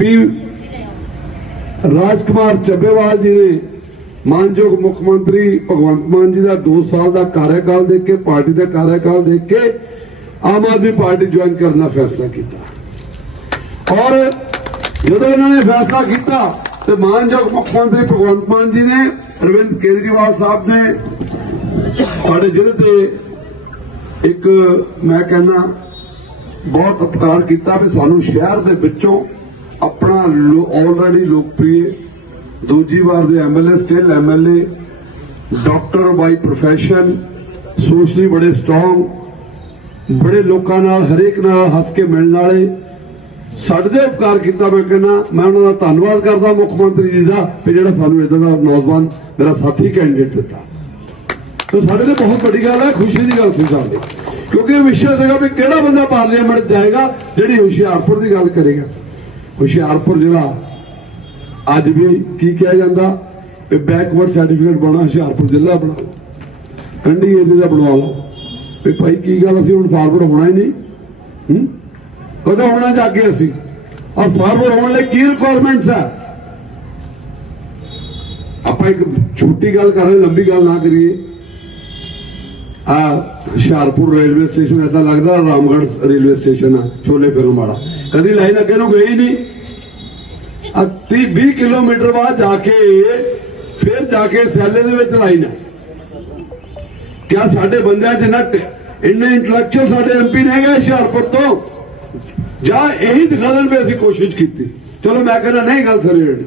ਵੀ ਰਾਜਕੁਮਾਰ ਚੱਬੇਵਾਲ ਜੀ ਨੇ ਮਾਨਯੋਗ ਮੁੱਖ ਮੰਤਰੀ ਭਗਵੰਤ ਮਾਨ ਜੀ ਦਾ 2 ਸਾਲ ਦਾ ਕਾਰਜਕਾਲ ਦੇਖ ਕੇ, ਪਾਰਟੀ ਦਾ ਕਾਰਜਕਾਲ ਦੇਖ ਕੇ ਆਮ ਆਦਮੀ ਪਾਰਟੀ ਜੁਆਇਨ ਕਰਨ ਦਾ ਫੈਸਲਾ ਕੀਤਾ। ਔਰ ਜਦੋਂ ਇਹਨਾਂ ਨੇ ਫੈਸਲਾ ਕੀਤਾ ਤੇ ਮਾਨਯੋਗ ਮੁੱਖ ਮੰਤਰੀ ਭਗਵੰਤ ਮਾਨ ਜੀ ਨੇ, ਅਰਵਿੰਦ ਕੇਜਰੀਵਾਲ ਸਾਹਿਬ ਨੇ, ਸਾਡੇ ਜ਼ਿਲ੍ਹੇ ਤੇ ਇੱਕ ਮੈਂ ਕਹਿੰਦਾ ਬਹੁਤ ਉਪਕਾਰ ਕੀਤਾ ਵੀ ਸਾਨੂੰ ਸ਼ਹਿਰ ਦੇ ਵਿੱਚੋਂ ਆਪਣਾ ਆਲਰੇਡੀ ਲੋਕਪ੍ਰਿਯ ਦੂਜੀ ਵਾਰ ਦੇ MLA still MLA doctor by profession socially ਬੜੇ ਸਟਰੋਂਗ ਬੜੇ ਲੋਕਾਂ ਨਾਲ, ਹਰੇਕ ਨਾਲ ਹੱਸ ਕੇ ਮਿਲਣ ਵਾਲੇ ਸਾਡੇ ਦੇ ਉਪਕਾਰ ਕੀਤਾ ਮੈਂ ਕਹਿੰਦਾ, ਮੈਂ ਉਹਨਾਂ ਦਾ ਧੰਨਵਾਦ ਕਰਦਾ ਮੁੱਖ ਮੰਤਰੀ ਜੀ ਦਾ ਵੀ ਜਿਹੜਾ ਸਾਨੂੰ ਇਦਾਂ ਦਾ ਨੌਜਵਾਨ ਮੇਰਾ ਸਾਥੀ ਕੈਂਡੀਡੇਟ ਦਿੱਤਾ। ਤੇ ਸਾਡੇ ਲਈ ਬਹੁਤ ਵੱਡੀ ਗੱਲ ਹੈ, ਖੁਸ਼ੀ ਦੀ ਗੱਲ ਸੀ ਸਾਡੇ। ਕਿਉਂਕਿ ਇਹ ਵਿਸ਼ਾ ਸੀਗਾ ਵੀ ਕਿਹੜਾ ਬੰਦਾ ਪਾਰਲੀਮੈਂਟ ਜਾਏਗਾ ਜਿਹੜੀ ਹੁਸ਼ਿਆਰਪੁਰ ਦੀ ਗੱਲ ਕਰੇਗਾ। ਹੁਸ਼ਿਆਰਪੁਰ ਜਿਹੜਾ ਅੱਜ ਵੀ ਕੀ ਕਿਹਾ ਜਾਂਦਾ? ਵੀ ਬੈਕਵਰਡ ਸਰਟੀਫਿਕੇਟ ਬਣਾ ਹੁਸ਼ਿਆਰਪੁਰ ਜ਼ਿਲ੍ਹਾ ਬਣਾ। ਕੰਢੀ ਏਰੀਆ ਦਾ ਬਣਵਾ ਲਓ। ਵੀ ਭਾਈ, ਕੀ ਗੱਲ ਅਸੀਂ ਹੁਣ ਫਾਰਵਰਡ ਹੋਣਾ ਹੀ ਨਹੀਂ? ਹੂੰ? ਕਦੋਂ ਹੋਣਾ ਜਾ ਕੇ ਅਸੀਂ। ਔਰ ਫਾਰਵਰਡ ਹੋਣ ਲਈ ਕੀ ਰਿਕੁਆਇਰਮੈਂਟਸ ਹੈ ਆਪਾਂ ਇੱਕ ਛੋਟੀ ਗੱਲ ਕਰ ਰਹੇ, ਲੰਬੀ ਗੱਲ ਨਾ ਕਰੀਏ। ਆ ਹੁਸ਼ਿਆਰਪੁਰ ਰੇਲਵੇ ਸਟੇਸ਼ਨ ਏਦਾਂ ਲੱਗਦਾ ਰਾਮਗੜ੍ਹ ਰੇਲਵੇ ਸਟੇਸ਼ਨ ਆ, ਛੋਲੇ ਫਿਲਮ ਵਾਲਾ। ਕਦੀ ਲਾਈਨ ਅੱਗੇ ਨੂੰ ਗਈ ਨਹੀਂ। ਆ 30 20 ਕਿਲੋਮੀਟਰ ਬਾਅਦ ਜਾ ਕੇ, ਫਿਰ ਜਾ ਕੇ ਸੈਲੇ ਦੇ ਵਿੱਚ ਲਾਈਨ ਹੈ ਕਿਆ ਸਾਡੇ ਬੰਦਿਆਂ 'ਚ ਨਾ ਇੰਨੇ ਇੰਟੈਲੈਕਚੁਅਲ ਸਾਡੇ ਐਮਪੀ ਨੇ ਹੈਗੇ ਹੁਸ਼ਿਆਰਪੁਰ ਤੋਂ? ਜਾਂ ਇਹੀ ਦਿਖਾ ਦੇਣ ਵੀ ਅਸੀਂ ਕੋਸ਼ਿਸ਼ ਕੀਤੀ। ਚਲੋ ਮੈਂ ਕਹਿੰਦਾ, ਨਹੀਂ, ਗੱਲ ਸਰ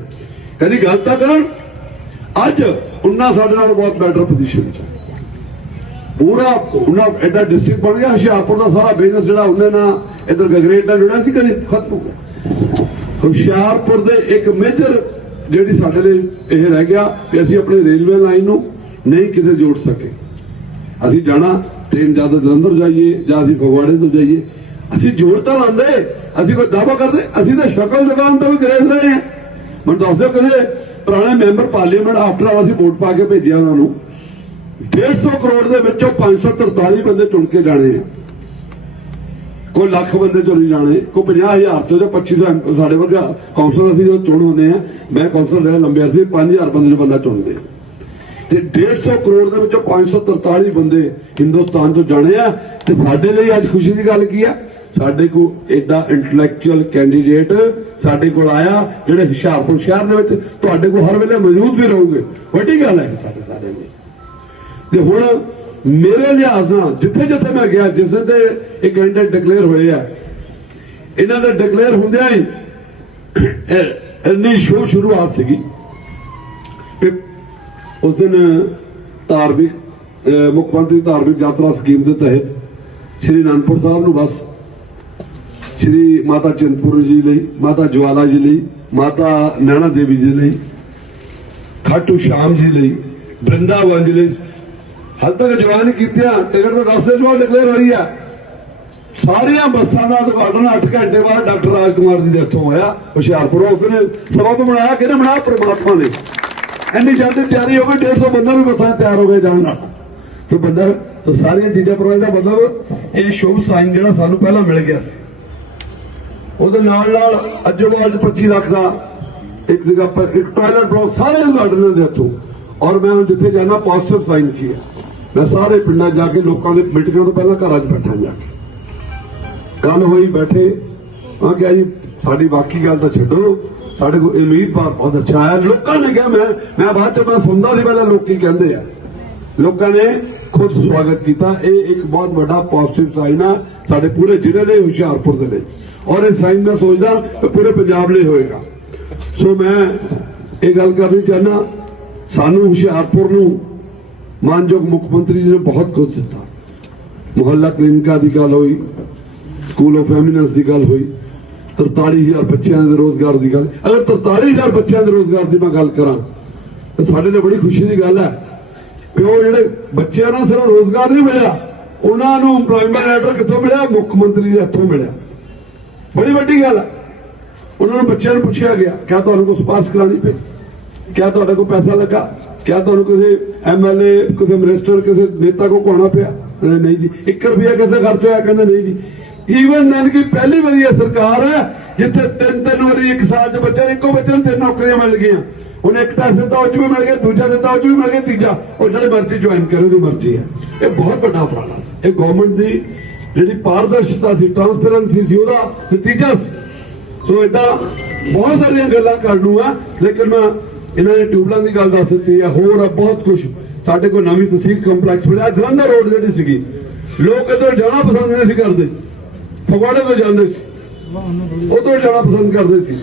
ਕਦੀ ਗੱਲ ਤਾਂ ਕਰਨ। ਅੱਜ ਉਹਨਾਂ ਸਾਡੇ ਨਾਲ ਬਹੁਤ ਬੈਟਰ ਪੋਜੀਸ਼ਨ 'ਚ ਪੂਰਾ ਉਹਨਾਂ ਐਡਾ ਡਿਸਟ੍ਰਿਕਟ ਬਣ ਗਿਆ, ਹੁਸ਼ਿਆਰਪੁਰ ਦਾ ਸਾਰਾ ਬਿਜ਼ਨਸ ਜਿਹੜਾ ਉਹਨੇ ਨਾ ਇਧਰ ਗਗਰੇਟ ਨਾਲ ਜੁੜਿਆ ਸੀ ਕਦੇ, ਖਤਮ ਹੋ ਗਿਆ। ਹੁਸ਼ਿਆਰਪੁਰ ਦੇ ਇੱਕ ਮੇਜਰ ਜਿਹੜੀ ਸਾਡੇ ਲਈ ਇਹ ਰਹਿ ਗਿਆ ਕਿ ਅਸੀਂ ਆਪਣੀ ਰੇਲਵੇ ਲਾਈਨ ਨੂੰ ਨਹੀਂ ਕਿਤੇ ਜੋੜ ਸਕੇ। ਅਸੀਂ ਜਾਣਾ ਟ੍ਰੇਨ ਜ਼ਿਆਦਾ ਜਲੰਧਰ ਜਾਈਏ ਜਾਂ ਅਸੀਂ ਫਗਵਾੜੇ ਤੋਂ ਜਾਈਏ। ਅਸੀਂ ਜ਼ੋਰ ਤਾਂ ਲਾਉਂਦੇ, ਅਸੀਂ ਕੋਈ ਦਾਵਾ ਕਰਦੇ, ਅਸੀਂ ਤਾਂ ਸ਼ਕਲ ਦੁਕਾਨ ਤੋਂ ਵੀ ਗਰੇਜ਼ ਰਹੇ ਹਾਂ। ਮੈਨੂੰ ਦੱਸ ਦਿਓ ਕਿਸੇ ਪੁਰਾਣੇ ਮੈਂਬਰ ਪਾਰਲੀਮੈਂਟ ਆਫਟਰ ਆਲ ਅਸੀਂ ਵੋਟ ਪਾ ਕੇ ਭੇਜਿਆ ਉਹਨਾਂ ਨੂੰ। 150 ਕਰੋੜ ਦੇ ਵਿੱਚੋਂ 543 ਬੰਦੇ ਚੁਣ ਕੇ ਜਾਣੇ ਆ। ਕੋਈ ਲੱਖ ਬੰਦੇ ਚੋਂ ਨਹੀਂ ਜਾਣੇ, ਕੋਈ 50000 ਚੋਂ ਜਾਂ 2500 ਸਾਡੇ ਵਰਗਾ ਕੌਂਸਲ ਅਸੀਂ ਜਦੋਂ ਚੁਣ ਹੁੰਦੇ ਆ, ਮੈਂ ਕੌਂਸਲ ਰਿਹਾ ਲੰਬੇ ਅਸੀਂ 5000 ਬੰਦੇ ਨੂੰ ਬੰਦਾ ਚੁਣਦੇ ਆ। ਤੇ 150 ਕਰੋੜ ਦੇ ਵਿੱਚੋਂ 543 ਬੰਦੇ ਹਿੰਦੁਸਤਾਨ ਤੋਂ ਜਾਣੇ ਆ, ਤੇ ਸਾਡੇ ਲਈ ਅੱਜ ਖੁਸ਼ੀ ਦੀ ਗੱਲ ਕੀ ਆ? ਸਾਡੇ ਕੋਲ ਐਡਾ ਇੰਟੈਲੈਕਚੁਅਲ ਕੈਂਡੀਡੇਟ ਸਾਡੇ ਕੋਲ ਆਇਆ ਜਿਹੜੇ ਹੁਸ਼ਿਆਰਪੁਰ ਸ਼ਹਿਰ ਦੇ ਵਿੱਚ ਤੁਹਾਡੇ ਕੋਲ ਹਰ ਵੇਲੇ ਮੌਜੂਦ ਵੀ ਰਹੋਗੇ। ਵੱਡੀ ਗੱਲ ਹੈ। ਸਾਡੇ ਸਾਰਿਆਂ ਲਈ ਤੇ ਹੁਣ ਮੇਰੇ ਲਿਹਾਜ਼ ਨਾਲ ਜਿੱਥੇ ਜਿੱਥੇ ਮੈਂ ਗਿਆ ਜਿਸ ਦਿਨ ਦੇ ਇਹ ਕੈਂਡੀਡੇਟ ਡਿਕਲੇਅਰ ਹੋਏ ਆ ਇਹਨਾਂ ਦੇ ਡਿਕਲੇਅਰ ਹੁੰਦਿਆਂ ਹੀ ਇੰਨੀ ਸ਼ੋਅ ਸ਼ੁਰੂਆਤ ਸੀਗੀ ਉਸ ਦਿਨ ਧਾਰਮਿਕ ਮੁੱਖ ਮੰਤਰੀ ਧਾਰਮਿਕ ਯਾਤਰਾ ਸਕੀਮ ਦੇ ਤਹਿਤ ਸ਼੍ਰੀ ਅਨੰਦਪੁਰ ਸਾਹਿਬ ਨੂੰ ਬਸ ਸ਼੍ਰੀ ਮਾਤਾ ਚਿੰਤਪੁਰ ਜੀ ਲਈ, ਮਾਤਾ ਜਵਾਲਾ ਜੀ ਲਈ, ਮਾਤਾ ਨੈਣਾ ਦੇਵੀ ਜੀ ਲਈ, ਖਾਟੂ ਸ਼ਾਮ ਜੀ ਲਈ, ਬ੍ਰਿੰਦਾਵਨ ਜੀ ਲਈ। ਹਾਲ ਤੱਕ ਜਵਾਨ ਕੀਤਿਆਂ, ਟਿਕਟ ਤਾਂ ਰਸਤੇ ਚੋਂ ਡਿਕਲੇਅਰ ਹੋਈ ਆ। ਸਾਰੀਆਂ ਬੱਸਾਂ ਦਾ ਉਦਘਾਟਨ 8 ਘੰਟੇ ਬਾਅਦ ਡਾਕਟਰ ਰਾਜ ਕੁਮਾਰ ਜੀ ਦੇ ਹੱਥੋਂ ਹੋਇਆ। ਹੁਸ਼ਿਆਰਪੁਰ ਉਸ ਨੇ ਸਬਬ ਬਣਾਇਆ, ਕਿਹਨੇ ਬਣਾਇਆ? ਪ੍ਰਮਾਤਮਾ ਨੇ। ਇੰਨੀ ਜਲਦੀ ਤਿਆਰੀ ਹੋ ਗਈ 150 ਬੰਦਾ ਵੀ ਬੱਸਾਂ ਤਿਆਰ ਹੋ ਗਏ ਜਾਣ ਨਾਲ। ਸੋ ਬੰਦਾ ਸੋ ਸਾਰੀਆਂ ਚੀਜ਼ਾਂ ਪ੍ਰੋਵਾਈਡ ਦਾ ਮਤਲਬ ਇਹ ਸ਼ੁਭ ਸਾਈਨ ਜਿਹੜਾ ਸਾਨੂੰ ਪਹਿਲਾਂ ਮਿਲ ਗਿਆ ਸੀ। ਉਹਦੇ ਨਾਲ ਨਾਲ ਅੱਜੋਬਾਜ 25 ਲੱਖ ਦਾ ਇੱਕ ਜਗ੍ਹਾ ਪਰ ਇੱਕ ਟਾਇਲਟ ਬਲੌਕ ਸਾਰੇ ਉਦਘਾਟਨ ਦੇ ਹੱਥੋਂ ਔਰ ਮੈਂ ਜਿੱਥੇ ਜਾਣਾ ਪੋਜ਼ਿਟਿਵ ਸਾਈਨ ਕੀਆ ਮੈਂ ਸਾਰੇ ਪਿੰਡਾਂ ਜਾ ਕੇ ਲੋਕਾਂ ਦੇ ਮੀਟਿੰਗਾਂ ਤੋਂ ਪਹਿਲਾਂ ਘਰਾਂ 'ਚ ਬੈਠਾ ਜਾ ਕੇ। ਗੱਲ ਹੋਈ ਬੈਠੇ, ਮੈਂ ਕਿਹਾ ਜੀ, ਸਾਡੀ ਬਾਕੀ ਗੱਲ ਤਾਂ ਛੱਡੋ। ਸਾਡੇ ਕੋਲ ਉਮੀਦਵਾਰ ਬਹੁਤ ਅੱਛਾ ਆਇਆ ਲੋਕਾਂ ਨੇ ਕਿਹਾ, ਮੈਂ ਮੈਂ ਬਾਅਦ ਚ ਮੈਂ ਸੁਣਦਾ ਸੀ, ਪਹਿਲਾਂ ਲੋਕੀ ਕਹਿੰਦੇ ਆ। ਲੋਕਾਂ ਨੇ ਖੁਦ ਸਵਾਗਤ ਕੀਤਾ। ਇਹ ਇੱਕ ਬਹੁਤ ਵੱਡਾ ਪੋਜ਼ਿਟਿਵ ਸਾਈਨ ਆ। ਸਾਡੇ ਪੂਰੇ ਜ਼ਿਲ੍ਹੇ ਦੇ ਹੁਸ਼ਿਆਰਪੁਰ ਦੇ ਲਈ ਔਰ ਇਹ ਸਾਈਨ ਮੈਂ ਸੋਚਦਾ ਪੂਰੇ ਪੰਜਾਬ ਲਈ ਹੋਏਗਾ। ਸੋ ਮੈਂ ਇਹ ਗੱਲ ਕਰਨੀ ਚਾਹਨਾ ਸਾਨੂੰ ਹੁਸ਼ਿਆਰਪੁਰ ਨੂੰ ਮਾਨਯੋਗ ਮੁੱਖ ਮੰਤਰੀ ਜੀ ਨੇ ਬਹੁਤ ਕੁਝ ਦਿੱਤਾ। ਮੁਹੱਲਾ ਕਲੀਨਿਕਾਂ ਦੀ ਗੱਲ ਹੋਈ, ਸਕੂਲ ਆਫ ਐਮੀਨੈਂਸ ਦੀ ਗੱਲ ਹੋਈ 43000 ਬੱਚਿਆਂ ਦੇ ਰੋਜ਼ਗਾਰ ਦੀ ਗੱਲ। ਅਗਰ 43000 ਬੱਚਿਆਂ ਦੇ ਰੋਜ਼ਗਾਰ ਦੀ ਮੈਂ ਗੱਲ ਕਰਾਂ, ਤਾਂ ਸਾਡੇ ਲਈ ਬੜੀ ਖੁਸ਼ੀ ਦੀ ਗੱਲ ਹੈ। ਕਿ ਉਹ ਜਿਹੜੇ ਬੱਚਿਆਂ ਨੂੰ ਸਿਰਫ ਰੋਜ਼ਗਾਰ ਨਹੀਂ ਮਿਲਿਆ, ਉਹਨਾਂ ਨੂੰ ਏਮਪਲੋਇਮੈਂਟ ਲੈਟਰ ਕਿੱਥੋਂ ਮਿਲਿਆ? ਮੁੱਖ ਮੰਤਰੀ ਦੇ ਹੱਥੋਂ ਮਿਲਿਆ। ਬੜੀ ਵੱਡੀ ਗੱਲ। ਹੈ ਉਹਨਾਂ ਨੂੰ ਬੱਚਿਆਂ ਨੂੰ ਪੁੱਛਿਆ ਗਿਆ, ਕਿਆ ਤੁਹਾਨੂੰ ਕੋਈ ਸਿਫਾਰਿਸ਼ ਕਰਾਣੀ ਪਈ? ਕਿਆ ਤੁਹਾਡੇ ਕੋਲ ਪੈਸਾ ਲੱਗਾ? ਕਿਆ ਤੁਹਾਨੂੰ ਕਿਸੇ ਐਮਐਲਏ ਕਿਸੇ ਮਿਨਿਸਟਰ, ਕਿਸੇ ਨੇਤਾ ਕੋ ਕੋਣਾ ਪਿਆ? ਨਹੀਂ ਜੀ। 1 ਰੁਪਿਆ ਕਿਸੇ ਖਰਚ ਹੋਇਆ ਕਹਿੰਦੇ ਨਹੀਂ ਜੀ। ਈਵਨ ਦੈਨ ਕਿ ਪਹਿਲੀ ਵਾਰੀ ਇਹ ਸਰਕਾਰ ਹੈ, ਜਿੱਥੇ ਤਿੰਨ ਤਿੰਨ ਵਾਰੀ, ਇੱਕ ਸਾਲ ਚ ਬੱਚਾ ਇੱਕੋ ਬੱਚੇ ਨੂੰ ਤਿੰਨ ਨੌਕਰੀਆਂ ਮਿਲ ਗਈਆਂ। ਹੁਣ ਇੱਕ ਟੈਸਟ ਦਿੱਤਾ, ਉਹ ਚ ਵੀ ਮਿਲ ਗਿਆ, ਦੂਜਾ ਦਿੱਤਾ, ਉਹ ਚ ਵੀ ਮਿਲ ਗਿਆ, ਤੀਜਾ। ਉਹ ਜਿਹੜੇ ਮਰਜ਼ੀ ਜੁਆਇਨ ਕਰੇ, ਉਹਦੀ ਮਰਜ਼ੀ ਹੈ। ਇਹ ਬਹੁਤ ਵੱਡਾ ਉਪਰਾਲਾ ਸੀ। ਇਹ ਗਵਰਨਮੈਂਟ ਦੀ ਜਿਹੜੀ ਪਾਰਦਰਸ਼ਤਾ ਸੀ ਟ੍ਰਾਂਸਪੇਰੈਂਸੀ ਸੀ, ਉਹਦਾ ਨਤੀਜਾ ਸੀ। ਸੋ ਇਦਾਂ ਬਹੁਤ ਸਾਰੀਆਂ ਗੱਲਾਂ ਕਰਨ ਨੂੰ ਆ ਲੇਕਿਨ ਮੈਂ ਇਹਨਾਂ ਨੇ ਟਿਊਬਲਾਂ ਦੀ ਗੱਲ ਦੱਸ ਦਿੱਤੀ ਆ, ਹੋਰ ਆ ਬਹੁਤ ਕੁਝ ਸਾਡੇ ਕੋਲ ਨਵੀਂ ਤਹਿਸੀਲ ਕੰਪਲੈਕਸ ਬਣਿਆ ਜਲੰਧਰ ਰੋਡ ਜਿਹੜੀ ਸੀਗੀ, ਲੋਕ ਇਧਰ ਜਾਣਾ ਪਸੰਦ ਨਹੀਂ ਸੀ ਕਰਦੇ। ਫਗਵਾੜੇ ਤੋਂ ਜਾਂਦੇ ਸੀ। ਉਦੋਂ ਜਾਣਾ ਪਸੰਦ ਕਰਦੇ ਸੀ।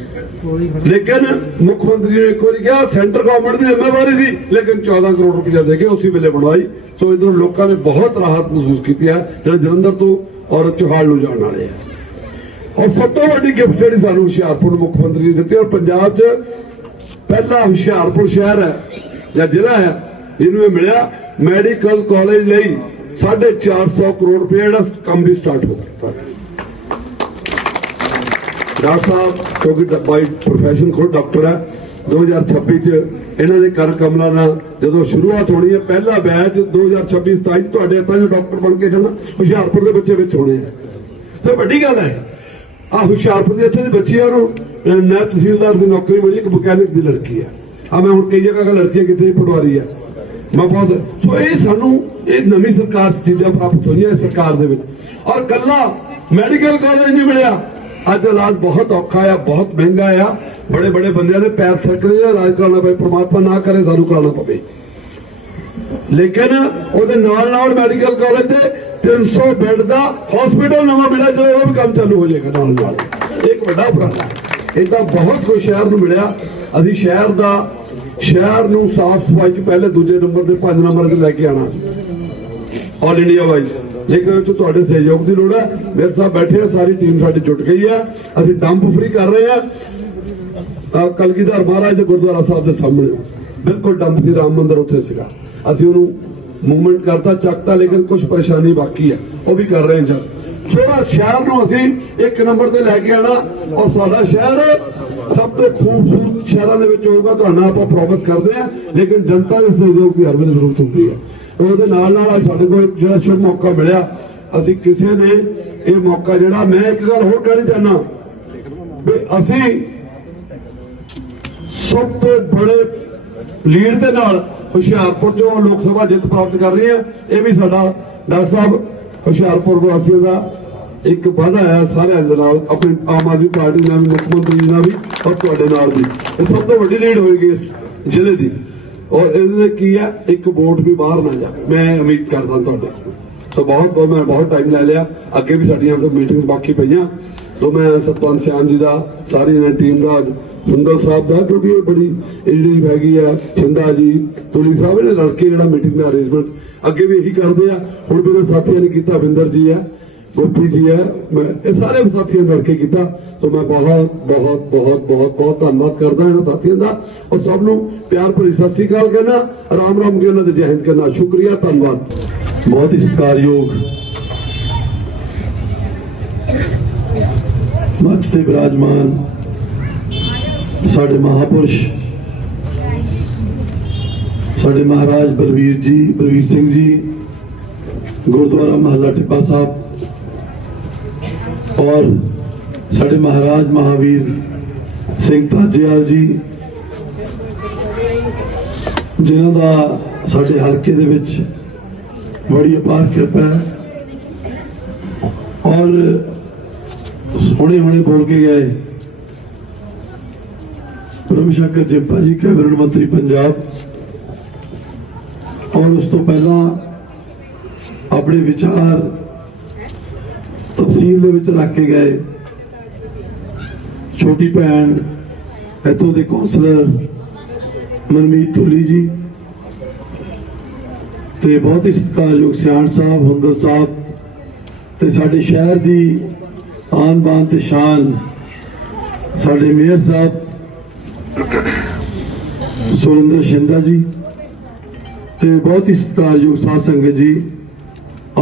ਲੇਕਿਨ ਮੁੱਖ ਮੰਤਰੀ ਨੇ ਇੱਕ ਵਾਰੀ ਕਿਹਾ ਸੈਂਟਰ ਗਵਰਨਮੈਂਟ ਦੀ ਜ਼ਿੰਮੇਵਾਰੀ ਸੀ, ਲੇਕਿਨ 14 ਕਰੋੜ ਰੁਪਏ ਦੇ ਕੇ ਉਸੇ ਵੇਲੇ ਬਣਵਾਈ। ਸੋ ਇਧਰ ਲੋਕਾਂ ਨੇ ਬਹੁਤ ਰਾਹਤ ਮਹਿਸੂਸ ਕੀਤੀ ਹੈ, ਜਿਹੜੇ ਜਲੰਧਰ ਤੋਂ ਔਰ ਚੋਹਾਲ ਨੂੰ ਜਾਣ ਵਾਲੇ ਆ। ਔਰ ਸਭ ਤੋਂ ਵੱਡੀ ਗਿਫਟ ਜਿਹੜੀ ਸਾਨੂੰ ਹੁਸ਼ਿਆਰਪੁਰ ਮੁੱਖ ਮੰਤਰੀ ਨੇ ਦਿੱਤੀ ਔਰ ਪੰਜਾਬ 'ਚ ਪਹਿਲਾ ਹੁਸ਼ਿਆਰਪੁਰ ਸ਼ਹਿਰ ਹੈ, ਜਾਂ ਜ਼ਿਲ੍ਹਾ ਹੈ ਜਿਹਨੂੰ ਇਹ ਮਿਲਿਆ, ਮੈਡੀਕਲ ਕਾਲਜ ਲਈ 450 ਕਰੋੜ ਰੁਪਏ ਜਿਹੜਾ ਕੰਮ ਵੀ ਸਟਾਰਟ ਹੋ ਗਿਆ ਡਾਕਟਰ ਸਾਹਿਬ ਕਿਉਂਕਿ ਬਾਈ ਪ੍ਰੋਫੈਸ਼ਨ ਖੁਦ ਡਾਕਟਰ ਹੈ 2026 ਚ ਇਹਨਾਂ ਦੇ ਕਰ ਕਮਲਾ ਨਾਲ ਜਦੋਂ ਸ਼ੁਰੂਆਤ ਹੋਣੀ ਹੈ ਪਹਿਲਾ ਬੈਚ 2026 27 ਤੁਹਾਡੇ ਹੱਥਾਂ 'ਚ ਡਾਕਟਰ ਬਣ ਕੇ ਜਾਣਾ ਹੁਸ਼ਿਆਰਪੁਰ ਦੇ ਬੱਚੇ ਵਿੱਚ ਹੋਣੇ ਆ। ਤੇ ਵੱਡੀ ਗੱਲ ਹੈ ਆ ਹੁਸ਼ਿਆਰਪੁਰ ਦੇ ਇੱਥੇ ਦੇ ਬੱਚਿਆਂ ਨੂੰ ਅਹ, ਤਹਿਸੀਲਦਾਰ ਦੀ ਨੌਕਰੀ ਮਿਲੀ ਇੱਕ ਮਕੈਨਿਕ ਦੀ ਲੜਕੀ ਆ ਆ ਮੈਂ ਹੁਣ ਕਈ ਜਗ੍ਹਾ ਕਾ ਲੜਕੀਆਂ ਕਿਤੇ ਪਟਵਾਰੀ ਆ ਮੈਂ ਬਹੁਤ ਸੋ ਇਹ ਸਾਨੂੰ ਇਹ ਨਵੀਂ ਸਰਕਾਰ ਚੀਜ਼ਾਂ ਪ੍ਰਾਪਤ ਹੋਈਆਂ ਸਰਕਾਰ ਦੇ ਵਿੱਚ। ਔਰ ਕੱਲਾ ਮੈਡੀਕਲ ਕਾਲਜ ਨਹੀਂ ਮਿਲਿਆ। ਅੱਜ ਇਲਾਜ ਬਹੁਤ ਔਖਾ ਆ, ਬਹੁਤ ਮਹਿੰਗਾ ਆ। ਬੜੇ ਬੜੇ ਬੰਦਿਆਂ ਦੇ ਪੈਰ ਥੱਕਦੇ ਆ, ਇਲਾਜ ਕਰਾਉਣਾ ਪਏ ਪ੍ਰਮਾਤਮਾ ਨਾ ਕਰੇ, ਸਾਨੂੰ ਕਰਾਉਣਾ ਪਵੇ। ਲੇਕਿਨ ਉਹਦੇ ਨਾਲ ਨਾਲ ਮੈਡੀਕਲ ਕਾਲਜ ਦੇ 300 ਬੈੱਡ ਦਾ ਹਸਪੀਟਲ ਨਵਾਂ ਮਿਲਿਆ ਜਦੋਂ ਉਹ ਵੀ ਕੰਮ ਚਾਲੂ ਹੋ ਜਾਏਗਾ ਨਾਲ ਨਾਲ। ਇੱਕ ਵੱਡਾ ਉਪਰਾਲਾ। ਇਦਾਂ ਬਹੁਤ ਕੁਝ ਸ਼ਹਿਰ ਨੂੰ ਮਿਲਿਆ। ਅਸੀਂ ਸ਼ਹਿਰ ਦਾ, ਸ਼ਹਿਰ ਨੂੰ ਸਾਫ਼ ਸਫ਼ਾਈ ਚ ਪਹਿਲੇ ਦੂਜੇ ਨੰਬਰ ਤੇ ਪੰਜ ਨੰਬਰ ਤੇ ਲੈ ਕੇ ਆਣਾ ਆਲ ਇੰਡੀਆ ਵਾਈਜ਼ ਲੇਕਿਨ ਇਹ ਤੁਹਾਡੇ ਸਹਿਯੋਗ ਦੀ ਲੋੜ ਹੈ। ਮੇਰੇ ਸਾਹਿਬ ਬੈਠੇ ਆ, ਸਾਰੀ ਟੀਮ ਸਾਡੀ ਜੁਟ ਗਈ ਹੈ ਅਸੀਂ ਡੰਪ ਫ੍ਰੀ ਕਰ ਰਹੇ ਹਾਂ ਕਲਗੀਧਰ ਮਹਾਰਾਜ ਦੇ ਗੁਰਦੁਆਰਾ ਸਾਹਿਬ ਦੇ ਸਾਹਮਣੇ। ਬਿਲਕੁਲ ਡੰਪ ਸੀ ਰਾਮ ਮੰਦਿਰ ਉੱਥੇ ਸੀਗਾ। ਅਸੀਂ ਉਹਨੂੰ ਮੂਵਮੈਂਟ ਕਰਤਾ, ਚੱਕਤਾ, ਲੇਕਿਨ ਕੁਝ ਪਰੇਸ਼ਾਨੀ ਬਾਕੀ ਹੈ ਉਹ ਵੀ ਕਰ ਰਹੇ ਹਾਂ ਜਦ। ਥੋੜਾ ਸ਼ਹਿਰ ਨੂੰ ਅਸੀਂ ਇੱਕ ਨੰਬਰ ਤੇ ਲੈ ਕੇ ਆਣਾ ਔਰ ਸਾਡਾ ਸ਼ਹਿਰ ਸਭ ਤੋਂ ਖੂਬਸੂਰਤ ਸ਼ਹਿਰਾਂ ਦੇ ਵਿੱਚ ਹੋਊਗਾ। ਤੁਹਾਨੂੰ ਆਪਾਂ ਪ੍ਰੋਮਿਸ ਕਰਦੇ ਹਾਂ ਲੇਕਿਨ ਜਨਤਾ ਦੇ ਸਹਿਯੋਗ ਦੀ ਹਰ ਵੇਲੇ ਜ਼ਰੂਰਤ ਹੁੰਦੀ ਹੈ ਉਹਦੇ ਨਾਲ ਨਾਲ ਸਾਡੇ ਕੋਲ ਜਿਹੜਾ ਸ਼ੁਭ ਮੌਕਾ ਮਿਲਿਆ। ਅਸੀਂ ਕਿਸੇ ਨੇ ਇਹ ਮੌਕਾ ਜਿਹੜਾ ਮੈਂ ਇੱਕ ਗੱਲ ਹੋਰ ਕਹਿਣੀ ਚਾਹਨਾ ਵੀ ਅਸੀਂ ਸਭ ਤੋਂ ਬੜੇ ਲੀਡ ਦੇ ਨਾਲ ਹੁਸ਼ਿਆਰਪੁਰ ਚੋਂ ਲੋਕ ਸਭਾ ਜਿੱਤ ਪ੍ਰਾਪਤ ਕਰ ਰਹੀ ਹੈ, ਇਹ ਵੀ ਸਾਡਾ ਡਾਕਟਰ ਸਾਹਿਬ ਹੁਸ਼ਿਆਰਪੁਰ ਵਾਸੀਆਂ ਦਾ ਇੱਕ ਵਾਅਦਾ ਹੈ ਸਾਰਿਆਂ ਦੇ ਨਾਲ, ਆਪਣੀ ਆਮ ਆਦਮੀ ਪਾਰਟੀ ਨਾਲ ਵੀ ਮੁੱਖ ਮੰਤਰੀ ਨਾਲ ਵੀ, ਔਰ ਤੁਹਾਡੇ ਨਾਲ ਵੀ। ਇਹ ਸਭ ਤੋਂ ਵੱਡੀ ਲੀਡ ਹੋਏਗੀ ਜ਼ਿਲ੍ਹੇ ਦੀ। ਔਰ ਇਹਦੇ ਕੀ ਹੈ ਇੱਕ ਵੋਟ ਵੀ ਬਾਹਰ ਨਾ ਜਾ। ਮੈਂ ਉਮੀਦ ਕਰਦਾ ਤੁਹਾਡੇ ਸੋ ਬਹੁਤ ਬਹੁਤ, ਮੈਂ ਬਹੁਤ ਟਾਈਮ ਲੈ ਲਿਆ। ਅੱਗੇ ਵੀ ਸਾਡੀਆਂ ਮੀਟਿੰਗ ਬਾਕੀ ਪਈਆਂ। ਤੋਂ ਮੈਂ ਸਤਵੰਤ ਸਿਆਨ ਜੀ ਦਾ, ਸਾਰੀ ਇਹਨਾਂ ਟੀਮ ਦਾ ਸੁੰਦਰ ਸਾਹਿਬ ਦਾ, ਕਿਉਂਕਿ ਇਹ ਬੜੀ ਜਿਹੜੀ ਹੈਗੀ ਆ, ਛਿੰਦਾ ਜੀ, ਤੁਲੀ ਸਾਹਿਬ ਨੇ ਰਲ ਕੇ ਜਿਹੜਾ ਮੀਟਿੰਗ ਦਾ ਅਰੇਂਜਮੈਂਟ ਅੱਗੇ ਵੀ ਇਹੀ ਕਰਦੇ ਆ। ਹੁਣ ਵੀ ਇਹਨਾਂ ਸਾਥੀਆਂ ਨੇ ਕੀਤਾ ਵਿੰਦਰ ਜੀ ਆ। ਗੋਪੀ ਜੀ ਆ ਮੈਂ ਇਹ ਸਾਰੇ ਸਾਥੀਆਂ ਨੇ ਰਲ ਕੇ ਕੀਤਾ ਸੋ ਮੈਂ ਬਹੁਤ ਬਹੁਤ ਬਹੁਤ ਬਹੁਤ ਬਹੁਤ ਧੰਨਵਾਦ ਕਰਦਾ ਇਹਨਾਂ ਸਾਥੀਆਂ ਦਾ ਔਰ ਸਭ ਨੂੰ ਪਿਆਰ ਭਰੀ ਸਤਿ ਸ੍ਰੀ ਅਕਾਲ ਕਹਿਣਾ ਰਾਮ ਰਾਮ ਜੀ ਉਹਨਾਂ ਦੇ ਜੈ ਹਿੰਦ ਕਹਿਣਾ ਸ਼ੁਕਰੀਆ ਧੰਨਵਾਦ ਬਹੁਤ ਹੀ ਸਤਿਕਾਰਯੋਗ ਮੰਚ ਤੇ ਬਿਰਾਜਮਾਨ ਸਾਡੇ ਮਹਾਪੁਰਸ਼ ਸਾਡੇ ਮਹਾਰਾਜ ਬਲਵੀਰ ਜੀ ਬਲਵੀਰ ਸਿੰਘ ਜੀ ਗੁਰਦੁਆਰਾ ਮਹੱਲਾ ਟਿੱਪਾ ਸਾਹਿਬ ਔਰ ਸਾਡੇ ਮਹਾਰਾਜ ਮਹਾਵੀਰ ਸਿੰਘ ਤਾਜੇਵਾਲ ਜੀ, ਜਿਨ੍ਹਾਂ ਦਾ ਸਾਡੇ ਹਲਕੇ ਦੇ ਵਿੱਚ ਬੜੀ ਅਪਾਰ ਕਿਰਪਾ ਹੈ। ਔਰ ਹੁਣੇ ਹੁਣੇ ਬੋਲ ਕੇ ਗਏ ਪ੍ਰਮ ਸ਼ੰਕਰ ਜਿੰਪਾ ਜੀ, ਕੈਬਨਿਟ ਮੰਤਰੀ ਪੰਜਾਬ। ਔਰ ਉਸ ਤੋਂ ਪਹਿਲਾਂ ਆਪਣੇ ਵਿਚਾਰ ਤਫਸੀਲ ਦੇ ਵਿੱਚ ਰੱਖ ਕੇ ਗਏ। ਛੋਟੀ ਭੈਣ, ਇੱਥੋਂ ਦੇ ਕੌਂਸਲਰ ਮਨਮੀਤ ਧੁਲੀ ਜੀ ਤੇ ਬਹੁਤ ਹੀ ਸਤਿਕਾਰਯੋਗ ਸਿਆਣ ਸਾਹਿਬ ਹੁੰਦਲ ਸਾਹਿਬ ਤੇ ਸਾਡੇ ਸ਼ਹਿਰ ਦੀ ਆਨ ਬਾਨ ਤੇ ਸ਼ਾਨ, ਸਾਡੇ ਮੇਅਰ ਸਾਹਿਬ ਸੁਰਿੰਦਰ ਸ਼ਿੰਦਾ ਜੀ ਤੇ ਬਹੁਤ ਹੀ ਸਤਿਕਾਰਯੋਗ ਸਾਧ ਸੰਗਤ ਜੀ।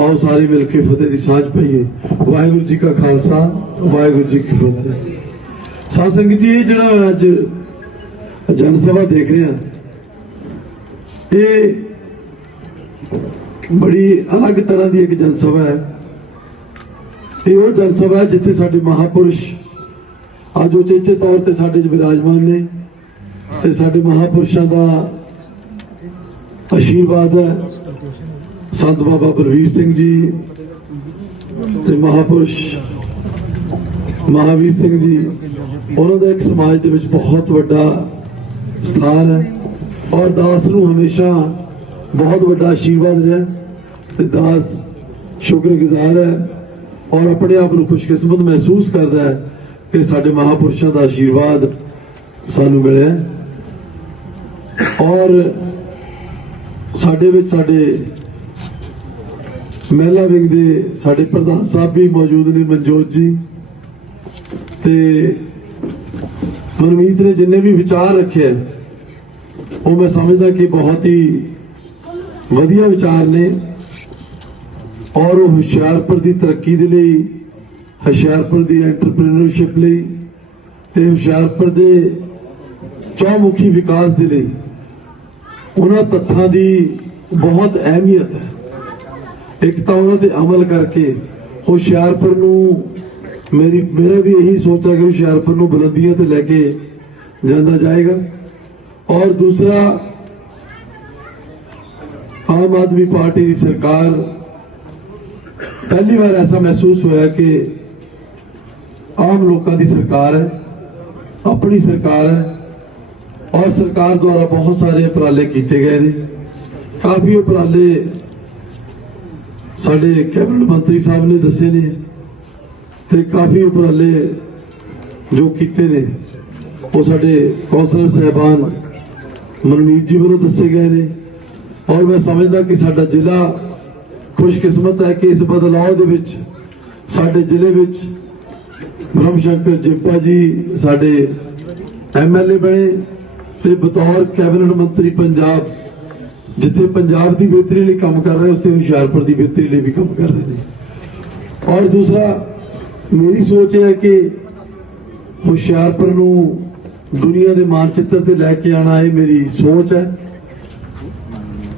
ਆਓ ਸਾਰੇ ਮਿਲ ਕੇ ਫਤਿਹ ਦੀ ਸਾਂਝ ਪਈਏ। ਵਾਹਿਗੁਰੂ ਜੀ ਕਾ ਖਾਲਸਾ, ਵਾਹਿਗੁਰੂ ਜੀ ਕੀ ਫਤਿਹ। ਸਾਧ ਸੰਗਤ ਜੀ, ਇਹ ਜਿਹੜਾ ਅੱਜ ਜਨ ਸਭਾ ਦੇਖ ਰਹੇ ਹਾਂ, ਇਹ ਬੜੀ ਅਲੱਗ ਤਰ੍ਹਾਂ ਦੀ ਇੱਕ ਜਨ ਸਭਾ ਹੈ। ਇਹ ਉਹ ਜਨ ਸਭਾ ਜਿੱਥੇ ਸਾਡੇ ਮਹਾਪੁਰਸ਼ ਅੱਜ ਉਚੇਚੇ ਤੌਰ ਤੇ ਸਾਡੇ ਵਿਰਾਜਮਾਨ ਨੇ ਤੇ ਸਾਡੇ ਮਹਾਪੁਰਸ਼ਾਂ ਦਾ ਆਸ਼ੀਰਵਾਦ ਹੈ। ਸੰਤ ਬਾਬਾ ਬਲਵੀਰ ਸਿੰਘ ਜੀ ਤੇ ਮਹਾਪੁਰਸ਼ ਮਹਾਵੀਰ ਸਿੰਘ ਜੀ, ਉਹਨਾਂ ਦਾ ਇੱਕ ਸਮਾਜ ਦੇ ਵਿੱਚ ਬਹੁਤ ਵੱਡਾ ਸਥਾਨ ਹੈ ਔਰ ਦਾਸ ਨੂੰ ਹਮੇਸ਼ਾ ਬਹੁਤ ਵੱਡਾ ਆਸ਼ੀਰਵਾਦ ਰਿਹਾ ਤੇ ਦਾਸ ਸ਼ੁਕਰਗੁਜ਼ਾਰ ਹੈ ਔਰ ਆਪਣੇ ਆਪ ਨੂੰ ਖੁਸ਼ਕਿਸਮਤ ਮਹਿਸੂਸ ਕਰਦਾ ਹੈ ਕਿ ਸਾਡੇ ਮਹਾਪੁਰਸ਼ਾਂ ਦਾ ਆਸ਼ੀਰਵਾਦ ਸਾਨੂੰ ਮਿਲਿਆ ਔਰ ਸਾਡੇ ਵਿੱਚ ਸਾਡੇ ਮਹਿਲਾ ਵਿੰਗ ਦੇ ਸਾਡੇ ਪ੍ਰਧਾਨ ਸਾਹਿਬ ਵੀ ਮੌਜੂਦ ਨੇ, ਮਨਜੋਤ ਜੀ। ਤੇ ਮਨਮੀਤ ਨੇ ਜਿੰਨੇ ਵੀ ਵਿਚਾਰ ਰੱਖੇ ਉਹ ਮੈਂ ਸਮਝਦਾ ਕਿ ਬਹੁਤ ਹੀ ਵਧੀਆ ਵਿਚਾਰ ਨੇ। ਔਰ ਉਹ ਹੁਸ਼ਿਆਰਪੁਰ ਦੀ ਤਰੱਕੀ ਦੇ ਲਈ, ਹੁਸ਼ਿਆਰਪੁਰ ਦੀ ਐਂਟਰਪ੍ਰੀਨਰਸ਼ਿਪ ਲਈ ਤੇ ਹੁਸ਼ਿਆਰਪੁਰ ਦੇ ਚੌਮੁਖੀ ਵਿਕਾਸ ਦੇ ਲਈ, ਉਹਨਾਂ ਤੱਥਾਂ ਦੀ ਬਹੁਤ ਅਹਿਮੀਅਤ ਹੈ। ਇੱਕ ਤਾਂ ਉਹਨਾਂ ਤੇ ਅਮਲ ਕਰਕੇ ਹੁਸ਼ਿਆਰਪੁਰ ਨੂੰ ਮੇਰੀ, ਮੇਰਾ ਵੀ ਇਹੀ ਸੋਚ ਹੈ ਕਿ ਹੁਸ਼ਿਆਰਪੁਰ ਨੂੰ ਬੁਲੰਦੀਆਂ ਤੇ ਲੈ ਕੇ ਜਾਂਦਾ ਜਾਏਗਾ। ਔਰ ਦੂਸਰਾ, ਆਮ ਆਦਮੀ ਪਾਰਟੀ ਦੀ ਸਰਕਾਰ, ਪਹਿਲੀ ਵਾਰ ਐਸਾ ਮਹਿਸੂਸ ਹੋਇਆ ਕਿ ਆਮ ਲੋਕਾਂ ਦੀ ਸਰਕਾਰ ਹੈ, ਆਪਣੀ ਸਰਕਾਰ ਹੈ, ਔਰ ਸਰਕਾਰ ਦੁਆਰਾ ਬਹੁਤ ਸਾਰੇ ਉਪਰਾਲੇ ਕੀਤੇ ਗਏ ਨੇ। ਕਾਫੀ ਉਪਰਾਲੇ ਸਾਡੇ ਕੈਬਨਿਟ ਮੰਤਰੀ ਸਾਹਿਬ ਨੇ ਦੱਸੇ ਨੇ ਤੇ ਕਾਫੀ ਉਪਰਾਲੇ ਜੋ ਕੀਤੇ ਨੇ, ਉਹ ਸਾਡੇ ਕੌਂਸਲਰ ਸਹਿਬਾਨ ਮਨਮੀਤ ਜੀ ਵੱਲੋਂ ਦੱਸੇ ਗਏ ਨੇ। ਔਰ ਮੈਂ ਸਮਝਦਾ ਕਿ ਸਾਡਾ ਜ਼ਿਲ੍ਹਾ ਖੁਸ਼ਕਿਸਮਤ ਹੈ ਕਿ ਇਸ ਬਦਲਾਅ ਦੇ ਵਿੱਚ ਸਾਡੇ ਜ਼ਿਲ੍ਹੇ ਵਿੱਚ ਬ੍ਰਹਮ ਸ਼ੰਕਰ ਜਿੰਪਾ ਜੀ ਸਾਡੇ ਐਮਐਲਏ ਬਣੇ ਤੇ ਬਤੌਰ ਕੈਬਨਿਟ ਮੰਤਰੀ ਪੰਜਾਬ ਜਿੱਥੇ ਪੰਜਾਬ ਦੀ ਬਿਹਤਰੀ ਲਈ ਕੰਮ ਕਰ ਰਹੇ, ਉੱਥੇ ਹੁਸ਼ਿਆਰਪੁਰ ਦੀ ਬਿਹਤਰੀ ਲਈ ਵੀ ਕੰਮ ਕਰ ਰਹੇ ਨੇ। ਔਰ ਦੂਸਰਾ, ਮੇਰੀ ਸੋਚ ਇਹ ਹੈ ਕਿ ਹੁਸ਼ਿਆਰਪੁਰ ਨੂੰ ਦੁਨੀਆ ਦੇ ਮਾਨਚਿੱਤਰ ਤੇ ਲੈ ਕੇ ਆਣਾ ਇਹ ਮੇਰੀ ਸੋਚ ਹੈ।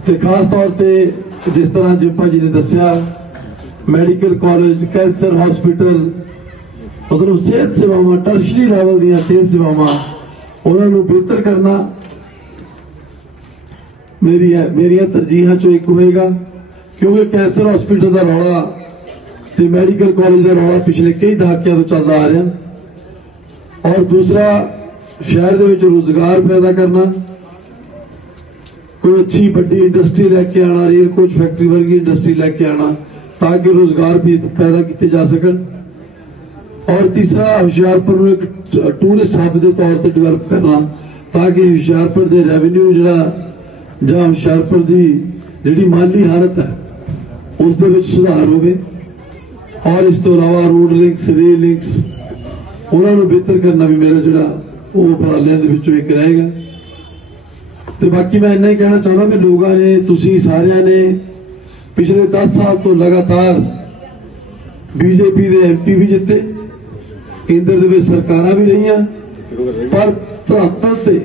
ਤੇ ਖਾਸ ਤੌਰ ਤੇ ਜਿਸ ਤਰ੍ਹਾਂ ਜਿੰਪਾ ਜੀ ਨੇ ਦੱਸਿਆ, ਮੈਡੀਕਲ ਕਾਲਜ, ਕੈਂਸਰ ਹਸਪੀਟਲ, ਮਤਲਬ ਸਿਹਤ ਸੇਵਾਵਾਂ, ਟਰਸ਼ਰੀ ਲੈਵਲ ਦੀਆਂ ਸਿਹਤ ਸੇਵਾਵਾਂ, ਉਹਨਾਂ ਨੂੰ ਬਿਹਤਰ ਕਰਨਾ ਮੇਰੀ ਮੇਰੀਆਂ ਤਰਜੀਹਾਂ ਚੋਂ ਇੱਕ ਹੋਏਗਾ, ਕਿਉਂਕਿ ਕੈਂਸਰ ਹਸਪੀਟਲ ਦਾ ਰੌਲਾ ਤੇ ਮੈਡੀਕਲ ਕਾਲਜ ਦਾ ਰੌਲਾ ਪਿਛਲੇ ਕਈ ਦਹਾਕਿਆਂ ਤੋਂ ਚੱਲਦਾ ਆ ਰਿਹਾ। ਔਰ ਦੂਸਰਾ, ਸ਼ਹਿਰ ਦੇ ਵਿੱਚ ਰੋਜ਼ਗਾਰ ਪੈਦਾ ਕਰਨਾ। ਕੋਈ ਅੱਛੀ ਵੱਡੀ ਇੰਡਸਟਰੀ ਲੈ ਕੇ ਆਣਾ ਰੇਲ ਕੋਚ ਫੈਕਟਰੀ ਵਰਗੀ ਇੰਡਸਟਰੀ ਲੈ ਕੇ ਆਣਾ ਤਾਂ ਕਿ ਰੋਜ਼ਗਾਰ ਵੀ ਪੈਦਾ ਕੀਤੇ ਜਾ ਸਕਣ। ਔਰ ਤੀਸਰਾ, ਹੁਸ਼ਿਆਰਪੁਰ ਨੂੰ ਇੱਕ ਟੂਰਿਸਟ ਹੱਬ ਦੇ ਤੌਰ ਤੇ ਡਿਵੈਲਪ ਕਰਨਾ, ਤਾਂ ਕਿ ਹੁਸ਼ਿਆਰਪੁਰ ਦੇ ਰੈਵਨਿਊ ਜਿਹੜਾ ਜਾਂ ਹੁਸ਼ਿਆਰਪੁਰ ਦੀ ਜਿਹੜੀ ਮਾਲੀ ਹਾਲਤ ਹੈ, ਉਸ ਦੇ ਵਿੱਚ ਸੁਧਾਰ ਹੋਵੇ। ਔਰ ਇਸ ਤੋਂ ਇਲਾਵਾ ਰੋਡ ਲਿੰਕਸ ਰੇਲ ਲਿੰਕਸ ਉਹਨਾਂ ਨੂੰ ਬਿਹਤਰ ਕਰਨਾ ਵੀ ਮੇਰਾ ਜਿਹੜਾ ਉਹ ਉਪਰਾਲਿਆਂ ਦੇ ਵਿੱਚੋਂ ਇੱਕ ਰਹੇਗਾ। ਤੇ ਬਾਕੀ ਮੈਂ ਇੰਨਾ ਹੀ ਕਹਿਣਾ ਚਾਹੁੰਦਾ ਵੀ ਲੋਕਾਂ ਨੇ, ਤੁਸੀਂ ਸਾਰਿਆਂ ਨੇ ਪਿਛਲੇ 10 ਸਾਲ ਤੋਂ ਲਗਾਤਾਰ ਬੀਜੇਪੀ ਦੇ ਐਮਪੀ ਵੀ ਜਿੱਤੇ, ਕੇਂਦਰ ਦੇ ਵਿੱਚ ਸਰਕਾਰਾਂ ਵੀ ਰਹੀਆਂ, ਪਰ ਧਰਾਤਲ ਤੇ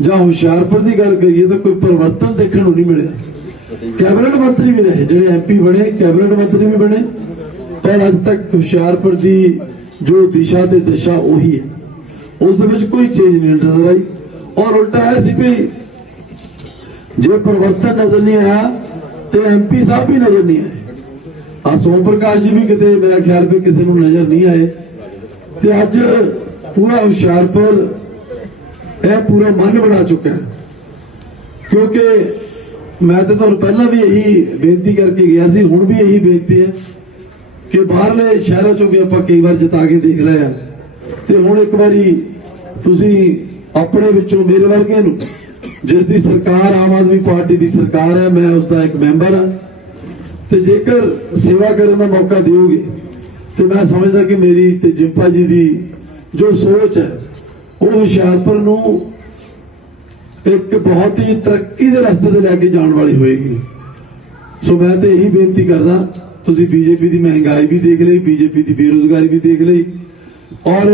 ਜਾਂ ਹੁਸ਼ਿਆਰਪੁਰ ਦੀ ਗੱਲ ਕਰੀਏ ਤਾਂ ਕੋਈ ਪਰਿਵਰਤਨ ਦੇਖਣ ਨੂੰ ਨਹੀਂ ਮਿਲਿਆ। ਕੈਬਨਿਟ ਮੰਤਰੀ ਵੀ ਰਹੇ, ਜਿਹੜੇ ਐਮਪੀ ਬਣੇ, ਕੈਬਨਿਟ ਮੰਤਰੀ ਵੀ ਬਣੇ। ਪਰ ਅੱਜ ਤੱਕ ਹੁਸ਼ਿਆਰਪੁਰ ਦੀ ਜੋ ਦਿਸ਼ਾ ਤੇ ਦਿਸ਼ਾ ਉਹੀ ਹੈ। ਉਸ ਦੇ ਵਿੱਚ ਕੋਈ ਚੇਂਜ ਨਹੀਂ ਨਜ਼ਰ ਆਈ। ਔਰ ਉਲਟਾ ਹੈ ਸੀ ਵੀ ਜੇ ਪਰਿਵਰਤਨ ਨਜ਼ਰ ਨਹੀਂ ਆਇਆ, ਤੇ ਐਮਪੀ ਸਾਹਿਬ ਵੀ ਨਜ਼ਰ ਨਹੀਂ ਆਏ। ਆ ਸੋਮ ਪ੍ਰਕਾਸ਼ ਜੀ ਵੀ ਕਿਤੇ ਮੇਰਾ ਖਿਆਲ ਵੀ ਕਿਸੇ ਨੂੰ ਨਜ਼ਰ ਨਹੀਂ ਆਏ। ਤੇ ਅੱਜ ਪੂਰਾ ਹੁਸ਼ਿਆਰਪੁਰ ਇਹ ਪੂਰਾ ਮਨ ਬਣਾ ਚੁੱਕਾ ਹੈ। ਕਿਉਂਕਿ ਮੈਂ ਤੇ ਤੁਹਾਨੂੰ ਪਹਿਲਾਂ ਵੀ ਇਹੀ ਬੇਨਤੀ ਕਰਕੇ ਗਿਆ ਸੀ, ਹੁਣ ਵੀ ਇਹੀ ਬੇਨਤੀ ਹੈ ਕਿ ਬਾਹਰਲੇ ਸ਼ਹਿਰਾਂ ਚੋਂ ਵੀ ਆਪਾਂ ਕਈ ਵਾਰ ਜਿਤਾ ਕੇ ਦੇਖ ਲਏ ਆ ਤੇ ਹੁਣ ਇੱਕ ਵਾਰੀ ਤੁਸੀਂ ਆਪਣੇ ਵਿੱਚੋਂ ਮੇਰੇ ਵਰਗੇ ਨੂੰ, ਜਿਸ ਦੀ ਸਰਕਾਰ ਆਮ ਆਦਮੀ ਪਾਰਟੀ ਦੀ ਸਰਕਾਰ ਹੈ, ਮੈਂ ਉਸ ਦਾ ਇੱਕ ਮੈਂਬਰ ਹਾਂ। ਤੇ ਜੇਕਰ ਸੇਵਾ ਕਰਨ ਦਾ ਮੌਕਾ ਦਿਓਗੇ, ਤੇ ਮੈਂ ਸਮਝਦਾ ਕਿ ਮੇਰੀ ਤੇ ਜਿੰਪਾ ਜੀ ਦੀ ਜੋ ਸੋਚ ਹੈ ਉਹ ਹੁਸ਼ਿਆਰਪੁਰ ਨੂੰ ਇੱਕ ਬਹੁਤ ਹੀ ਤਰੱਕੀ ਦੇ ਰਸਤੇ ਤੇ ਲੈ ਕੇ ਜਾਣ ਵਾਲੀ ਹੋਏਗੀ। ਸੋ ਮੈਂ ਤੇ ਇਹੀ ਬੇਨਤੀ ਕਰਦਾ, ਤੁਸੀਂ ਬੀਜੇਪੀ ਦੀ ਮਹਿੰਗਾਈ ਵੀ ਦੇਖ ਲਈ, ਬੀਜੇਪੀ ਦੀ ਬੇਰੁਜ਼ਗਾਰੀ ਵੀ ਦੇਖ ਲਈ। ਔਰ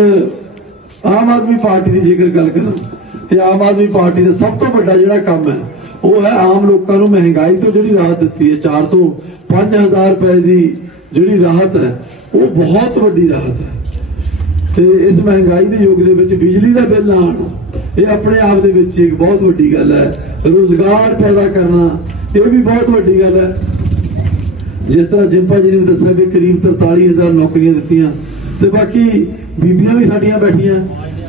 ਆਮ ਆਦਮੀ ਪਾਰਟੀ ਦੀ ਜੇਕਰ ਗੱਲ ਕਰਾਂ, ਤੇ ਆਮ ਆਦਮੀ ਪਾਰਟੀ ਦਾ ਸਭ ਤੋਂ ਵੱਡਾ ਜਿਹੜਾ ਕੰਮ ਹੈ, ਉਹ ਹੈ ਆਮ ਲੋਕਾਂ ਨੂੰ ਮਹਿੰਗਾਈ ਤੋਂ ਜਿਹੜੀ ਰਾਹਤ ਦਿੱਤੀ ਹੈ 4 ਤੋਂ 5000 ਰੁਪਏ ਦੀ ਜਿਹੜੀ ਰਾਹਤ ਹੈ, ਉਹ ਬਹੁਤ ਵੱਡੀ ਰਾਹਤ ਹੈ। ਤੇ ਇਸ ਮਹਿੰਗਾਈ ਦੇ ਯੁੱਗ ਦੇ ਵਿੱਚ ਬਿਜਲੀ ਦਾ ਬਿੱਲ ਨਾ ਆਉਣਾ, ਇਹ ਆਪਣੇ ਆਪ ਦੇ ਵਿੱਚ ਇੱਕ ਬਹੁਤ ਵੱਡੀ ਗੱਲ ਹੈ। ਰੋਜ਼ਗਾਰ ਪੈਦਾ ਕਰਨਾ, ਇਹ ਵੀ ਬਹੁਤ ਵੱਡੀ ਗੱਲ ਹੈ। ਜਿਸ ਤਰ੍ਹਾਂ ਜਿੰਪਾ ਜੀ ਨੇ ਦੱਸਿਆ ਵੀ ਕਰੀਬ 43000 ਨੌਕਰੀਆਂ ਦਿੱਤੀਆਂ, ਤੇ ਬਾਕੀ ਬੀਬੀਆਂ ਵੀ ਸਾਡੀਆਂ ਬੈਠੀਆਂ।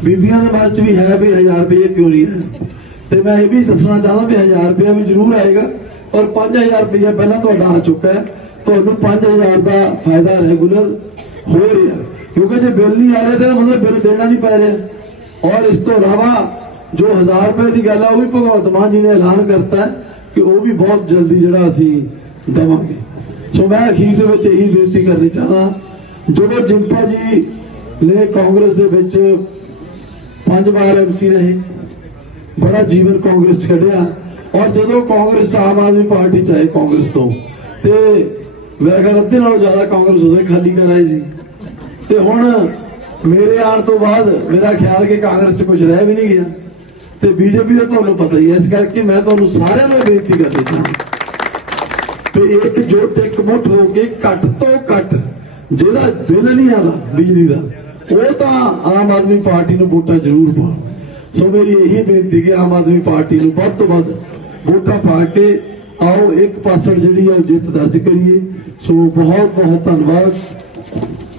ਬੀਬੀਆਂ ਦੇ ਮਨ 'ਚ ਵੀ ਹੈ ਵੀ 1000 ਰੁਪਏ ਕਿਉਂ ਨਹੀਂ ਹੈ? ਤੇ ਮੈਂ ਇਹ ਵੀ ਦੱਸਣਾ ਚਾਹੁੰਦਾ ਵੀ 1000 ਰੁਪਏ ਵੀ ਜ਼ਰੂਰ ਆਏਗਾ, ਔਰ 5000 ਰੁਪਏ ਪਹਿਲਾਂ ਤੁਹਾਡਾ ਆ ਚੁੱਕਾ ਹੈ। ਤੁਹਾਨੂੰ 5000 ਦਾ ਫਾਇਦਾ ਰੈਗੂਲਰ ਹੋ ਰਿਹਾ। ਕਿਉਂਕਿ ਜੇ ਬਿੱਲ ਨਹੀਂ ਆ ਰਿਹਾ ਤਾਂ ਮਤਲਬ ਬਿੱਲ ਦੇਣਾ ਨਹੀਂ ਪੈ ਰਿਹਾ। ਔਰ ਇਸ ਤੋਂ ਇਲਾਵਾ ਜੋ 1000 ਰੁਪਏ ਦੀ ਗੱਲ ਆ, ਉਹ ਵੀ ਭਗਵੰਤ ਮਾਨ ਜੀ ਨੇ ਐਲਾਨ ਕਰਤਾ ਕਿ ਉਹ ਵੀ ਬਹੁਤ ਜਲਦੀ ਜਿਹੜਾ ਅਸੀਂ ਦੇਵਾਂਗੇ। ਸੋ ਮੈਂ ਅਖੀਰ ਦੇ ਵਿੱਚ ਇਹੀ ਬੇਨਤੀ ਕਰਨੀ ਚਾਹਦਾ, ਜਦੋਂ ਜਿੰਪਾ ਜੀ ਨੇ ਕਾਂਗਰਸ ਦੇ ਵਿੱਚ ਪੰਜ ਵਾਰ ਐਮਸੀ ਰਹੇ, ਬੜਾ ਜੀਵਨ ਕਾਂਗਰਸ ਛੱਡਿਆ, ਔਰ ਜਦੋਂ ਕਾਂਗਰਸ ਆਮ ਆਦਮੀ ਪਾਰਟੀ ਚ ਆਏ ਕਾਂਗਰਸ ਤੋਂ, ਤੇ ਵੈਗਰ ਅੱਧੇ ਨਾਲੋਂ ਜ਼ਿਆਦਾ ਕਾਂਗਰਸ ਉਹਦੇ ਖਾਲੀ ਕਰ ਆਈ ਸੀ। ਤੇ ਹੁਣ ਮੇਰੇ ਆਉਣ ਤੋਂ ਬਾਅਦ ਮੇਰਾ ਖਿਆਲ ਕਿ ਕਾਂਗਰਸ 'ਚ ਕੁਝ ਰਹਿ ਵੀ ਨਹੀਂ ਗਿਆ। ਤੇ ਬੀਜੇਪੀ ਦਾ ਤੁਹਾਨੂੰ ਪਤਾ ਹੀ ਹੈ, ਇਸ ਕਰਕੇ ਮੈਂ ਤੁਹਾਨੂੰ ਸਾਰਿਆਂ ਨੂੰ ਬੇਨਤੀ ਕਰਨੀ ਚਾਹੁੰਦਾ ਤੇ ਇੱਕ ਜੁੱਟ, ਇੱਕ ਮੁੱਠ ਹੋ ਕੇ ਘੱਟ ਤੋਂ ਘੱਟ ਜਿਹਦਾ ਬਿੱਲ ਨਹੀਂ ਆਦਾ ਬਿਜਲੀ ਦਾ, ਉਹ ਤਾਂ ਆਮ ਆਦਮੀ ਪਾਰਟੀ ਨੂੰ ਵੋਟਾਂ ਜ਼ਰੂਰ ਪਾਉਣ ਸੋ ਮੇਰੀ ਇਹੀ ਬੇਨਤੀ ਕਿ ਆਮ ਆਦਮੀ ਪਾਰਟੀ ਨੂੰ ਵੱਧ ਤੋਂ ਵੱਧ ਵੋਟਾਂ ਪਾ ਕੇ ਆਓ, ਇੱਕ ਪਾਸੜ ਜਿਹੜੀ ਆ ਉਹ ਜਿੱਤ ਦਰਜ ਕਰੀਏ। ਸੋ ਬਹੁਤ ਬਹੁਤ ਧੰਨਵਾਦ।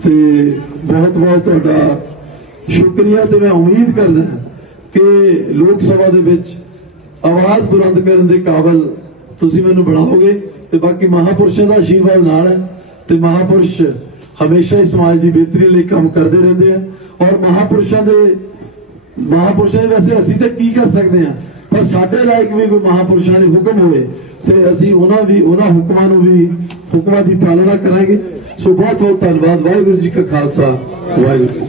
ਤੇ ਬਹੁਤ ਬਹੁਤ ਤੁਹਾਡਾ ਸ਼ੁਕਰੀਆ ਤੇ ਮੈਂ ਉਮੀਦ ਕਰਦਾ ਕਿ ਲੋਕ ਸਭਾ ਦੇ ਵਿੱਚ ਆਵਾਜ਼ ਬੁਲੰਦ ਕਰਨ ਦੇ ਕਾਬਲ ਤੁਸੀਂ ਮੈਨੂੰ ਬਣਾਓਗੇ ਤੇ ਬਾਕੀ ਮਹਾਪੁਰਸ਼ਾਂ ਦਾ ਆਸ਼ੀਰਵਾਦ ਨਾਲ ਹੈ ਤੇ ਮਹਾਪੁਰਸ਼ ਹਮੇਸ਼ਾ ਹੀ ਸਮਾਜ ਦੀ ਬਿਹਤਰੀ ਲਈ ਕੰਮ ਕਰਦੇ ਰਹਿੰਦੇ ਆ ਔਰ ਮਹਾਪੁਰਸ਼ਾਂ ਦੇ ਮਹਾਪੁਰਸ਼ਾਂ ਦੇ ਵੈਸੇ ਅਸੀਂ ਤਾਂ ਕੀ ਕਰ ਸਕਦੇ ਆ ਪਰ ਸਾਡੇ ਲਾਇਕ ਵੀ ਕੋਈ ਮਹਾਪੁਰਸ਼ਾਂ ਦੇ ਹੁਕਮ ਹੋਏ ਤੇ ਅਸੀਂ ਉਹਨਾਂ ਵੀ, ਉਹਨਾਂ ਹੁਕਮਾਂ ਨੂੰ ਵੀ, ਹੁਕਮਾਂ ਦੀ ਪਾਲਣਾ ਕਰਾਂਗੇ। ਸੋ ਬਹੁਤ ਬਹੁਤ ਧੰਨਵਾਦ। ਵਾਹਿਗੁਰੂ ਜੀ ਕਾ ਖਾਲਸਾ। ਵਾਹਿਗੁਰੂ ਜੀ